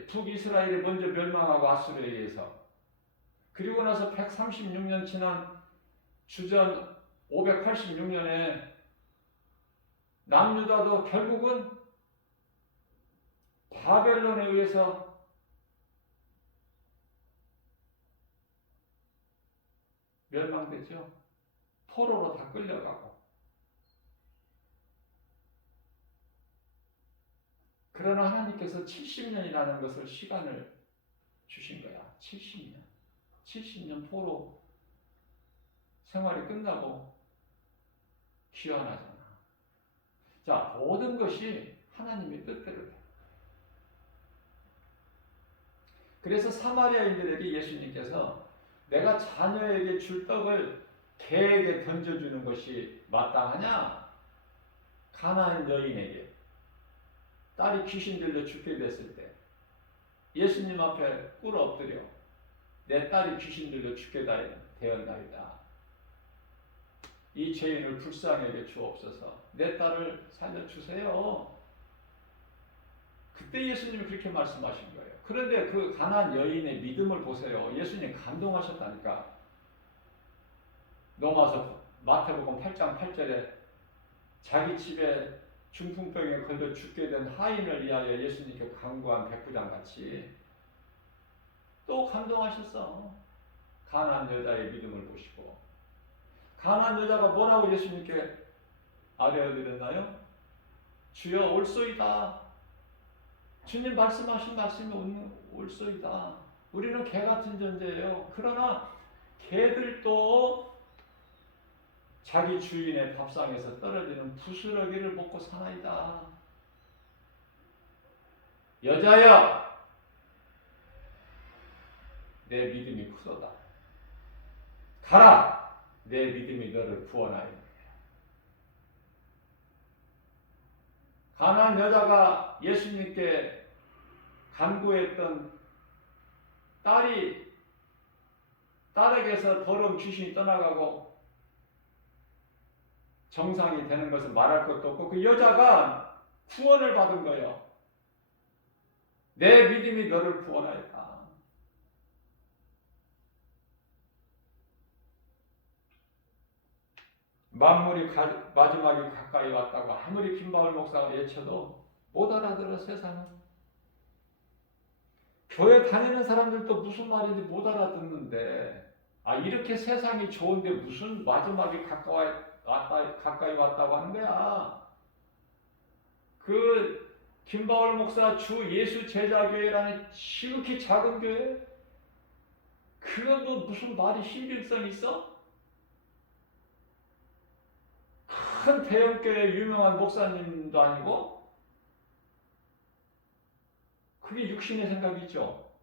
북이스라엘이 먼저 멸망하고 아수르에 의해서. 그리고 나서 136년 지난 주전 586년에 남유다도 결국은 바벨론에 의해서 멸망되죠. 포로로 다 끌려가고. 그러나 하나님께서 70년이라는 것을 시간을 주신 거야. 70년. 70년 포로 생활이 끝나고 귀환하잖아. 자, 모든 것이 하나님의 뜻대로 돼. 그래서 사마리아인들에게 예수님께서 내가 자녀에게 줄 떡을 개에게 던져주는 것이 마땅하냐? 가나안 여인에게 딸이 귀신 들려 죽게 됐을 때 예수님 앞에 꿇어 엎드려 내 딸이 귀신 들려 죽게 되었나이다. 이 죄인을 불쌍히 여겨 주옵소서. 내 딸을 살려주세요. 그때 예수님이 그렇게 말씀하신 거예요. 그런데 그 가난안 여인의 믿음을 보세요. 예수님 감동하셨다니까. 넘어서 마태복음 8장 8절에 자기 집에 중풍병에 걸려 죽게 된 하인을 위하여 예수님께 간구한 백부장 같이 또 감동하셨어. 가난안 여자의 믿음을 보시고. 가난안 여자가 뭐라고 예수님께 아뢰어드렸나요? 주여 올소이다. 주님 말씀하신 말씀이 올소이다. 우리는 개 같은 존재예요. 그러나 개들도 자기 주인의 밥상에서 떨어지는 부스러기를 먹고 사나이다. 여자여, 내 믿음이 크도다. 가라, 내 믿음이 너를 구원하리라. 가나안 여자가 예수님께 간구했던 딸에게서 더러운 귀신이 떠나가고 정상이 되는 것을 말할 것도 없고 그 여자가 구원을 받은 거예요. 내 믿음이 너를 구원하였다. 만물이 마지막에 가까이 왔다고 아무리 김바울 목사가 외쳐도 못 알아들어 세상은. 교회 다니는 사람들도 무슨 말인지 못 알아듣는데 이렇게 세상이 좋은데 무슨 마지막에 가까이 왔다고 하는 거야. 그 김바울 목사 주 예수 제자교회라는 지극히 작은 교회? 그건 뭐 무슨 말이 신빙성이 있어? 큰 대형교회 유명한 목사님도 아니고 그게 육신의 생각이죠.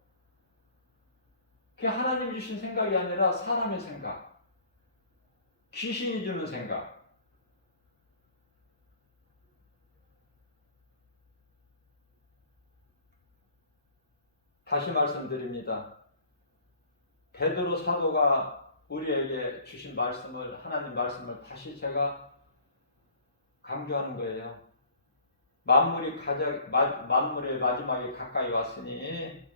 그게 하나님 주신 생각이 아니라 사람의 생각, 귀신이 주는 생각. 다시 말씀드립니다. 베드로 사도가 우리에게 주신 말씀을, 하나님 말씀을 다시 제가 강조하는 거예요. 만물의 마지막에 가까이 왔으니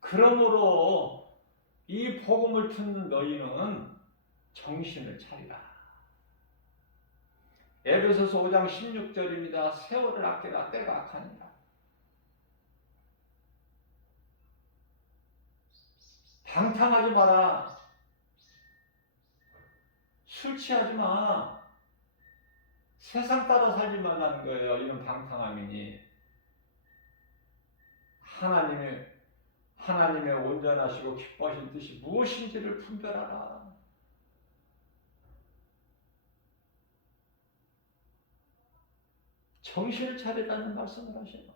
그러므로 이 복음을 듣는 너희는 정신을 차리라. 에베소서 5장 16절입니다. 세월을 아끼라, 때가 악하니라. 방탕하지 마라. 술 취하지 마. 세상 따라 살지 말라는 거예요. 이런 방탕함이니. 하나님의 온전하시고 기뻐하신 뜻이 무엇인지를 분별하라. 정신을 차리라는 말씀을 하셔요.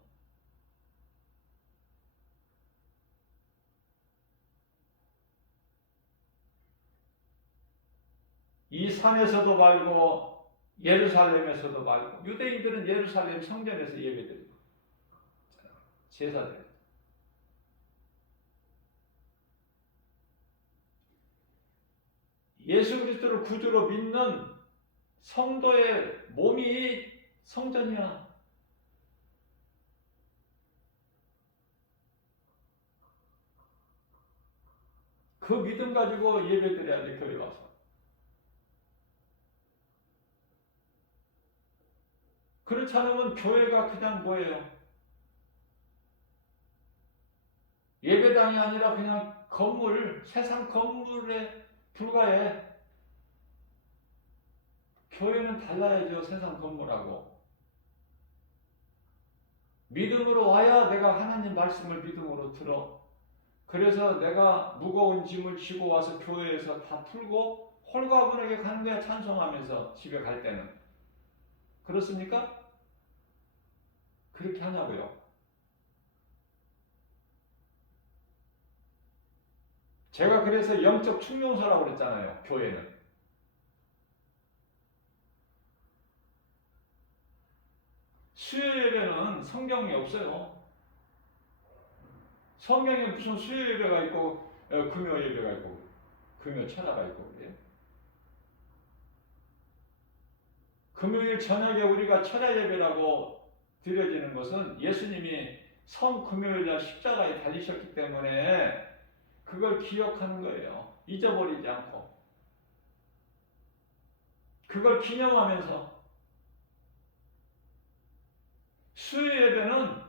이 산에서도 말고 예루살렘에서도 말고 유대인들은 예루살렘 성전에서 예배드리고 제사드려요. 예수 그리스도를 구주로 믿는 성도의 몸이 성전이야. 그 믿음 가지고 예배드려야 돼, 교회 와서. 그렇지 않으면 교회가 그냥 뭐예요? 예배당이 아니라 그냥 건물, 세상 건물에 불과해. 교회는 달라야죠, 세상 건물하고. 믿음으로 와야 내가 하나님 말씀을 믿음으로 들어. 그래서 내가 무거운 짐을 지고 와서 교회에서 다 풀고 홀가분하게 가는 거야, 찬송하면서 집에 갈 때는. 그렇습니까? 그렇게 하냐고요. 제가 그래서 영적 충용소라고 그랬잖아요, 교회는. 수요예배는 성경이 없어요. 성경에 무슨 수요예배가 있고 금요예배가 있고 금요 철야가 있고 그래요. 금요일 저녁에 우리가 철야예배라고 드려지는 것은 예수님이 금요일날 십자가에 달리셨기 때문에 그걸 기억하는 거예요. 잊어버리지 않고. 그걸 기념하면서. 수요예배는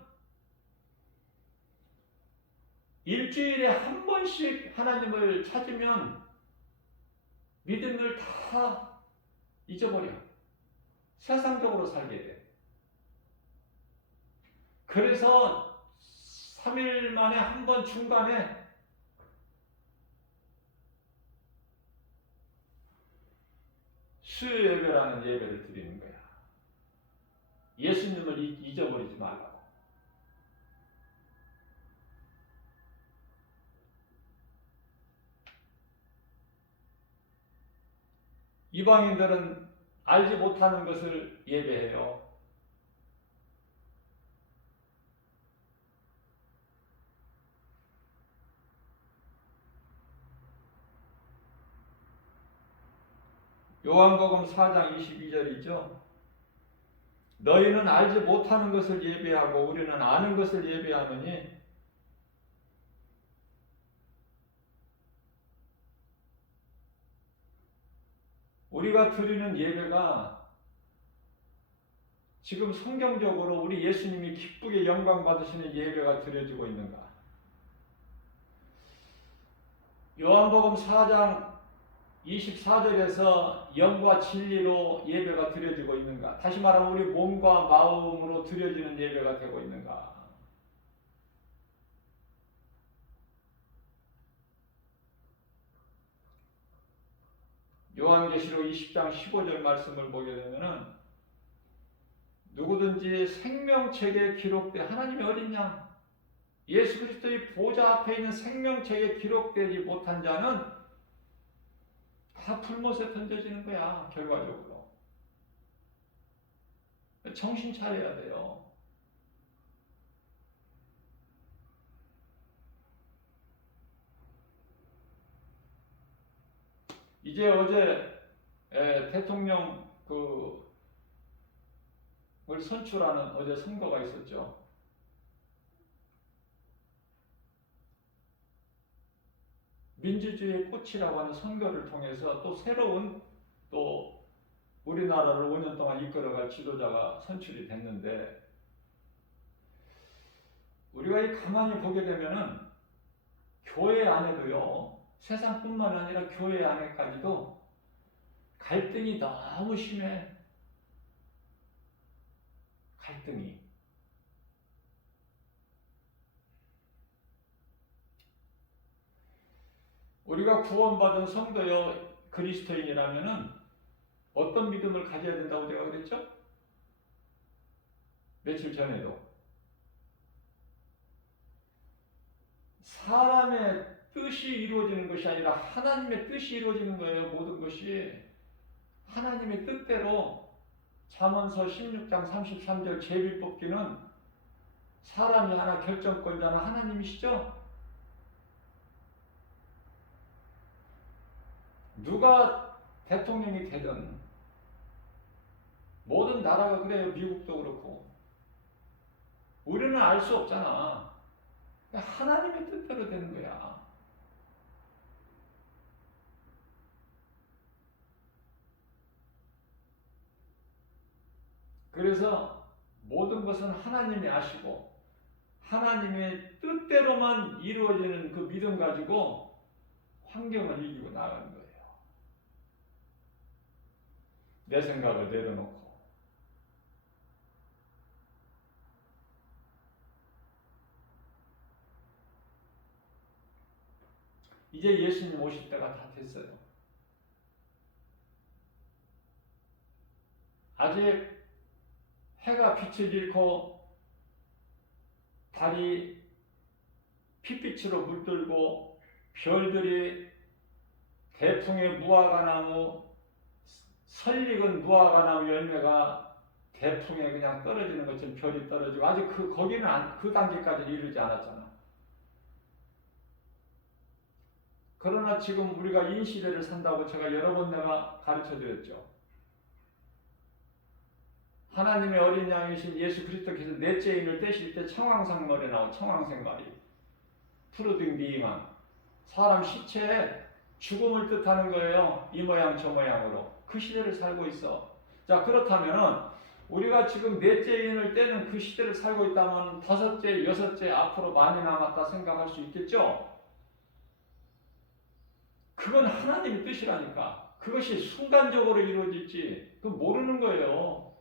일주일에 한 번씩 하나님을 찾으면 믿음을 다 잊어버려. 세상적으로 살게 돼. 그래서 3일 만에 한 번 중간에 수요 예배라는 예배를 드리는 거야. 예수님을 잊어버리지 말라고. 이방인들은 알지 못하는 것을 예배해요. 요한복음 4장 22절이죠. 너희는 알지 못하는 것을 예배하고 우리는 아는 것을 예배하느니 우리가 드리는 예배가 지금 성경적으로 우리 예수님이 기쁘게 영광 받으시는 예배가 드려지고 있는가? 요한복음 4장 24절에서 영과 진리로 예배가 드려지고 있는가? 다시 말하면 우리 몸과 마음으로 드려지는 예배가 되고 있는가? 요한계시록 20장 15절 말씀을 보게 되면은 누구든지 생명책에 기록된 하나님이 어딨냐? 예수 그리스도의 보좌 앞에 있는 생명책에 기록되지 못한 자는 다 불못에 던져지는 거야, 결과적으로. 정신 차려야 돼요. 이제 어제 대통령 을 선출하는 어제 선거가 있었죠. 민주주의의 꽃이라고 하는 선거를 통해서 또 새로운 또 우리나라를 5년 동안 이끌어갈 지도자가 선출이 됐는데 우리가 이 가만히 보게 되면은 교회 안에도요, 세상뿐만 아니라 교회 안에까지도 갈등이 너무 심해. 갈등이. 우리가 구원받은 성도여 그리스도인이라면은 어떤 믿음을 가져야 된다고 제가 그랬죠? 며칠 전에도 사람의 뜻이 이루어지는 것이 아니라 하나님의 뜻이 이루어지는 거예요. 모든 것이 하나님의 뜻대로. 잠언서 16장 33절 제비 뽑기는 사람이 하나 결정권자는 하나님이시죠. 누가 대통령이 되든 모든 나라가 그래요. 미국도 그렇고. 우리는 알 수 없잖아. 하나님의 뜻대로 되는 거야. 그래서 모든 것은 하나님이 아시고 하나님의 뜻대로만 이루어지는 그 믿음 가지고 환경을 이기고 나가는 거예요. 내 생각을 내려놓고. 이제 예수님 오실 때가 다 됐어요. 아직 해가 빛을 잃고 달이 핏빛으로 물들고 별들이 대풍의 무화과나무 설익은 무화과나무 열매가 대풍에 그냥 떨어지는 것처럼 별이 떨어지고 아직 거기는 그 단계까지 이르지 않았잖아. 그러나 지금 우리가 이 시대를 산다고 제가 여러 번 내가 가르쳐 드렸죠. 하나님의 어린 양이신 예수 그리스도께서 넷째 인을 떼실 때 청황상머리 나오 청황생머리 푸르등 비잉한 사람 시체에 죽음을 뜻하는 거예요. 이 모양 저 모양으로. 그 시대를 살고 있어. 자, 그렇다면은 우리가 지금 넷째 인을 떼는 그 시대를 살고 있다면 다섯째, 여섯째 앞으로 많이 남았다 생각할 수 있겠죠? 그건 하나님의 뜻이라니까. 그것이 순간적으로 이루어질지 그 모르는 거예요.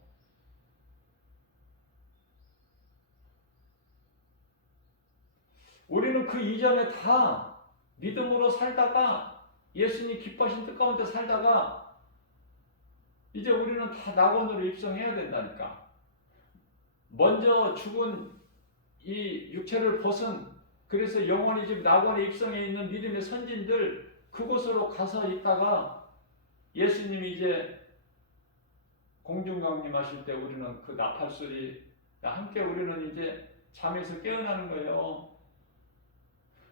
우리는 그 이전에 다 믿음으로 살다가 예수님이 기뻐하신 뜻 가운데 살다가 이제 우리는 다 낙원으로 입성해야 된다니까. 먼저 죽은 이 육체를 벗은 그래서 영원히 지금 낙원에 입성해 있는 믿음의 선진들 그곳으로 가서 있다가 예수님이 이제 공중강림하실 때 우리는 그 나팔 소리 함께 우리는 이제 잠에서 깨어나는 거예요.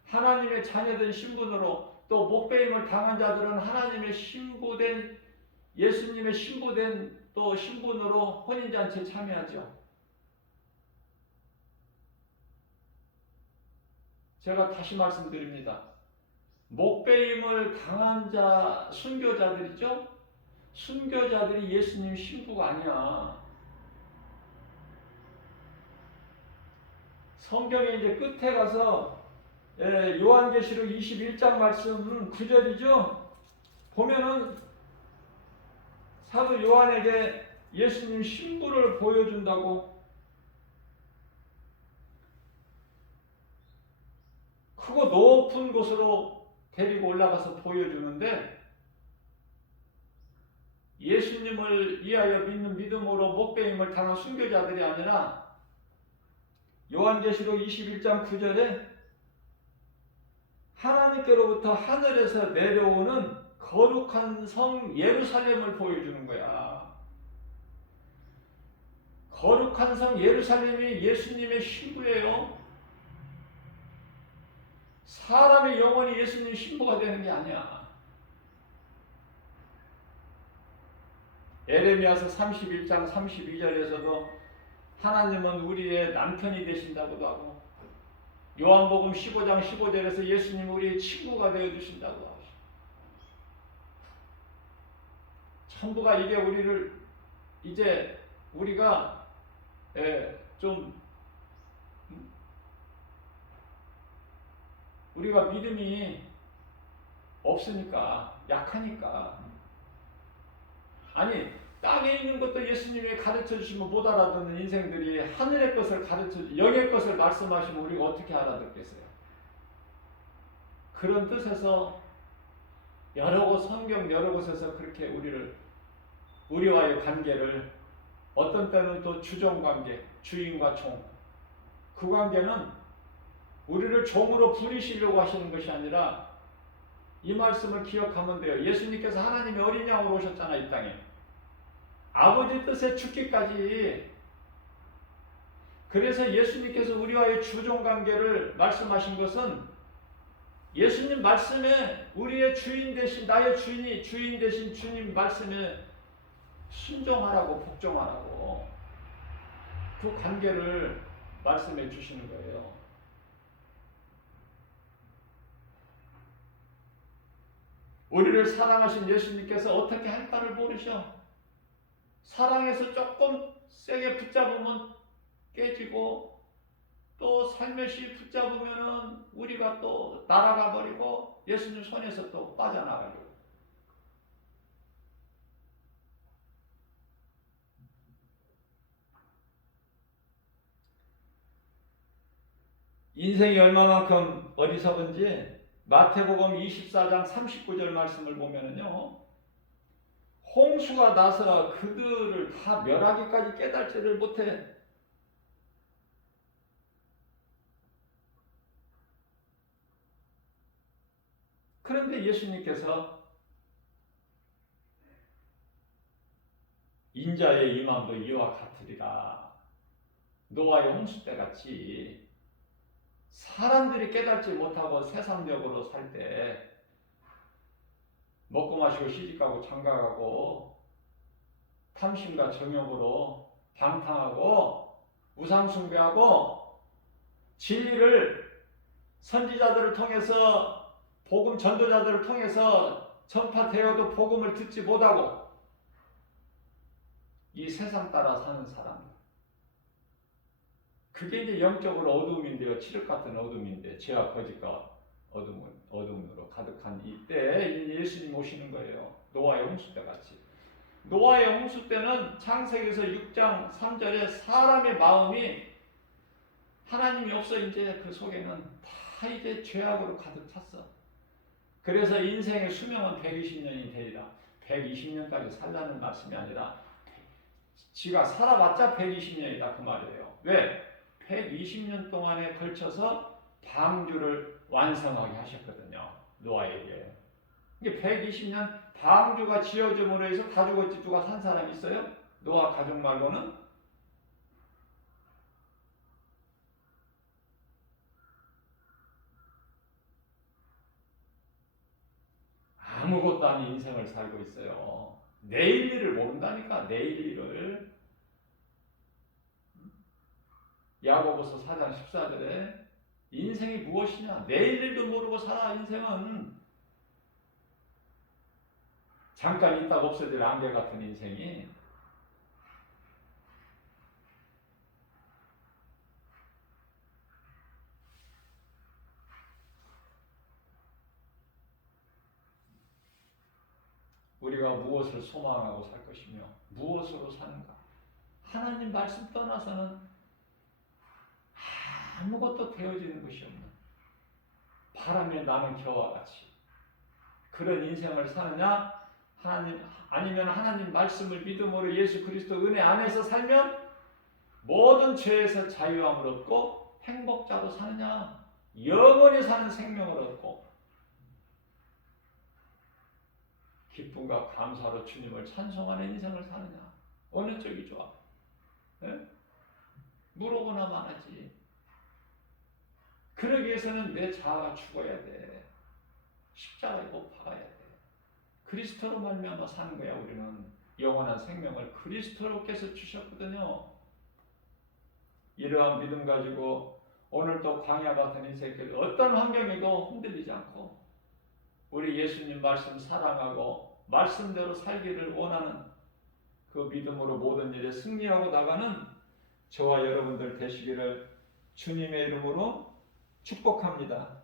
하나님의 자녀된 신분으로 또 목배임을 당한 자들은 하나님의 신부된 예수님의 신부된 또 신분으로 혼인잔치에 참여하죠. 제가 다시 말씀드립니다. 목배임을 당한 자 순교자들이죠. 순교자들이 예수님 신부가 아니야. 성경에 이제 끝에 가서 요한계시록 21장 말씀 9절이죠. 보면은 사도 요한에게 예수님 신부를 보여준다고. 크고 높은 곳으로 데리고 올라가서 보여주는데 예수님을 위하여 믿는 믿음으로 목배임을 당한 순교자들이 아니라 요한계시록 21장 9절에 하나님께로부터 하늘에서 내려오는 거룩한 성 예루살렘을 보여주는 거야. 거룩한 성 예루살렘이 예수님의 신부예요. 사람의 영혼이 예수님 신부가 되는 게 아니야. 에레미야서 31장 32절에서도 하나님은 우리의 남편이 되신다고도 하고 요한복음 15장 15절에서 예수님 우리의 친구가 되어주신다고 하고 전부가 이게 우리를 이제 우리가 좀 우리가 믿음이 없으니까 약하니까 아니 땅에 있는 것도 예수님이 가르쳐 주시면 못 알아듣는 인생들이 하늘의 것을 영의 것을 말씀하시면 우리가 어떻게 알아듣겠어요? 그런 뜻에서 여러 곳 성경 여러 곳에서 그렇게 우리와의 관계를 어떤 때는 또 주종관계, 주인과 종 그 관계는 우리를 종으로 부리시려고 하시는 것이 아니라 이 말씀을 기억하면 돼요. 예수님께서 하나님의 어린 양으로 오셨잖아 이 땅에. 아버지 뜻에 죽기까지. 그래서 예수님께서 우리와의 주종관계를 말씀하신 것은 예수님 말씀에 우리의 주인 되신 나의 주인 되신 주님 말씀에 순종하라고 복종하라고 그 관계를 말씀해 주시는 거예요. 우리를 사랑하신 예수님께서 어떻게 할까를 모르셔. 사랑해서 조금 세게 붙잡으면 깨지고 또 살며시 붙잡으면은 우리가 또 날아가 버리고 예수님 손에서 또 빠져나가려고. 인생이 얼마만큼 어리석은지 마태복음 24장 39절 말씀을 보면은요. 홍수가 나서 그들을 다 멸하기까지 깨달지를 못해. 그런데 예수님께서 인자의 임함도 이와 같으리라. 노아의 홍수 때 같이 사람들이 깨닫지 못하고 세상적으로 살 때 먹고 마시고 시집가고 장가가고 탐심과 정욕으로 방탕하고 우상숭배하고 진리를 선지자들을 통해서 복음 전도자들을 통해서 전파되어도 복음을 듣지 못하고 이 세상 따라 사는 사람들. 그게 이제 영적으로 어두움인데요. 칠흑 같은 어둠인데 죄와 거짓과 어둠으로 가득한 이때에 예수님 오시는 거예요. 노아의 홍수 때 같이. 노아의 홍수 때는 창세기에서 6장 3절에 사람의 마음이 하나님이 없어. 이제 그 속에는 다 이제 죄악으로 가득 찼어. 그래서 인생의 수명은 120년이 되리라. 120년까지 살라는 말씀이 아니라 지가 살아봤자 120년이다 그 말이에요. 왜? 120년 동안에 걸쳐서 방주를 완성하게 하셨거든요. 노아에게. 이게 120년 방주가 지어짐으로 해서 다 죽었지 누가 산 사람 있어요? 노아 가족 말고는? 아무것도 아닌 인생을 살고 있어요. 내일 일을 모른다니까. 내일 일을. 야고보서 4장 14절에 인생이 무엇이냐? 내일 일도 모르고 살아. 인생은 잠깐 있다가 없어질 안개 같은 인생이. 우리가 무엇을 소망하고 살 것이며 무엇으로 사는가? 하나님 말씀 떠나서는 아무것도 되어지는 것이 없는 바람에 나는 겨와 같이 그런 인생을 사느냐? 하나님 아니면 하나님 말씀을 믿음으로 예수 그리스도 은혜 안에서 살면 모든 죄에서 자유함을 얻고 행복자로 사느냐? 영원히 사는 생명을 얻고 기쁨과 감사로 주님을 찬송하는 인생을 사느냐? 어느 쪽이 좋아? 네? 물어보나 마나지. 그러기 위해서는 내 자아가 죽어야 돼. 십자가에 못 박아야 돼. 그리스도로 말미암아 사는 거야. 우리는 영원한 생명을 그리스도로께서 주셨거든요. 이러한 믿음 가지고 오늘도 광야 같은 인생길 어떤 환경에도 흔들리지 않고 우리 예수님 말씀 사랑하고 말씀대로 살기를 원하는 그 믿음으로 모든 일에 승리하고 나가는 저와 여러분들 되시기를 주님의 이름으로 축복합니다.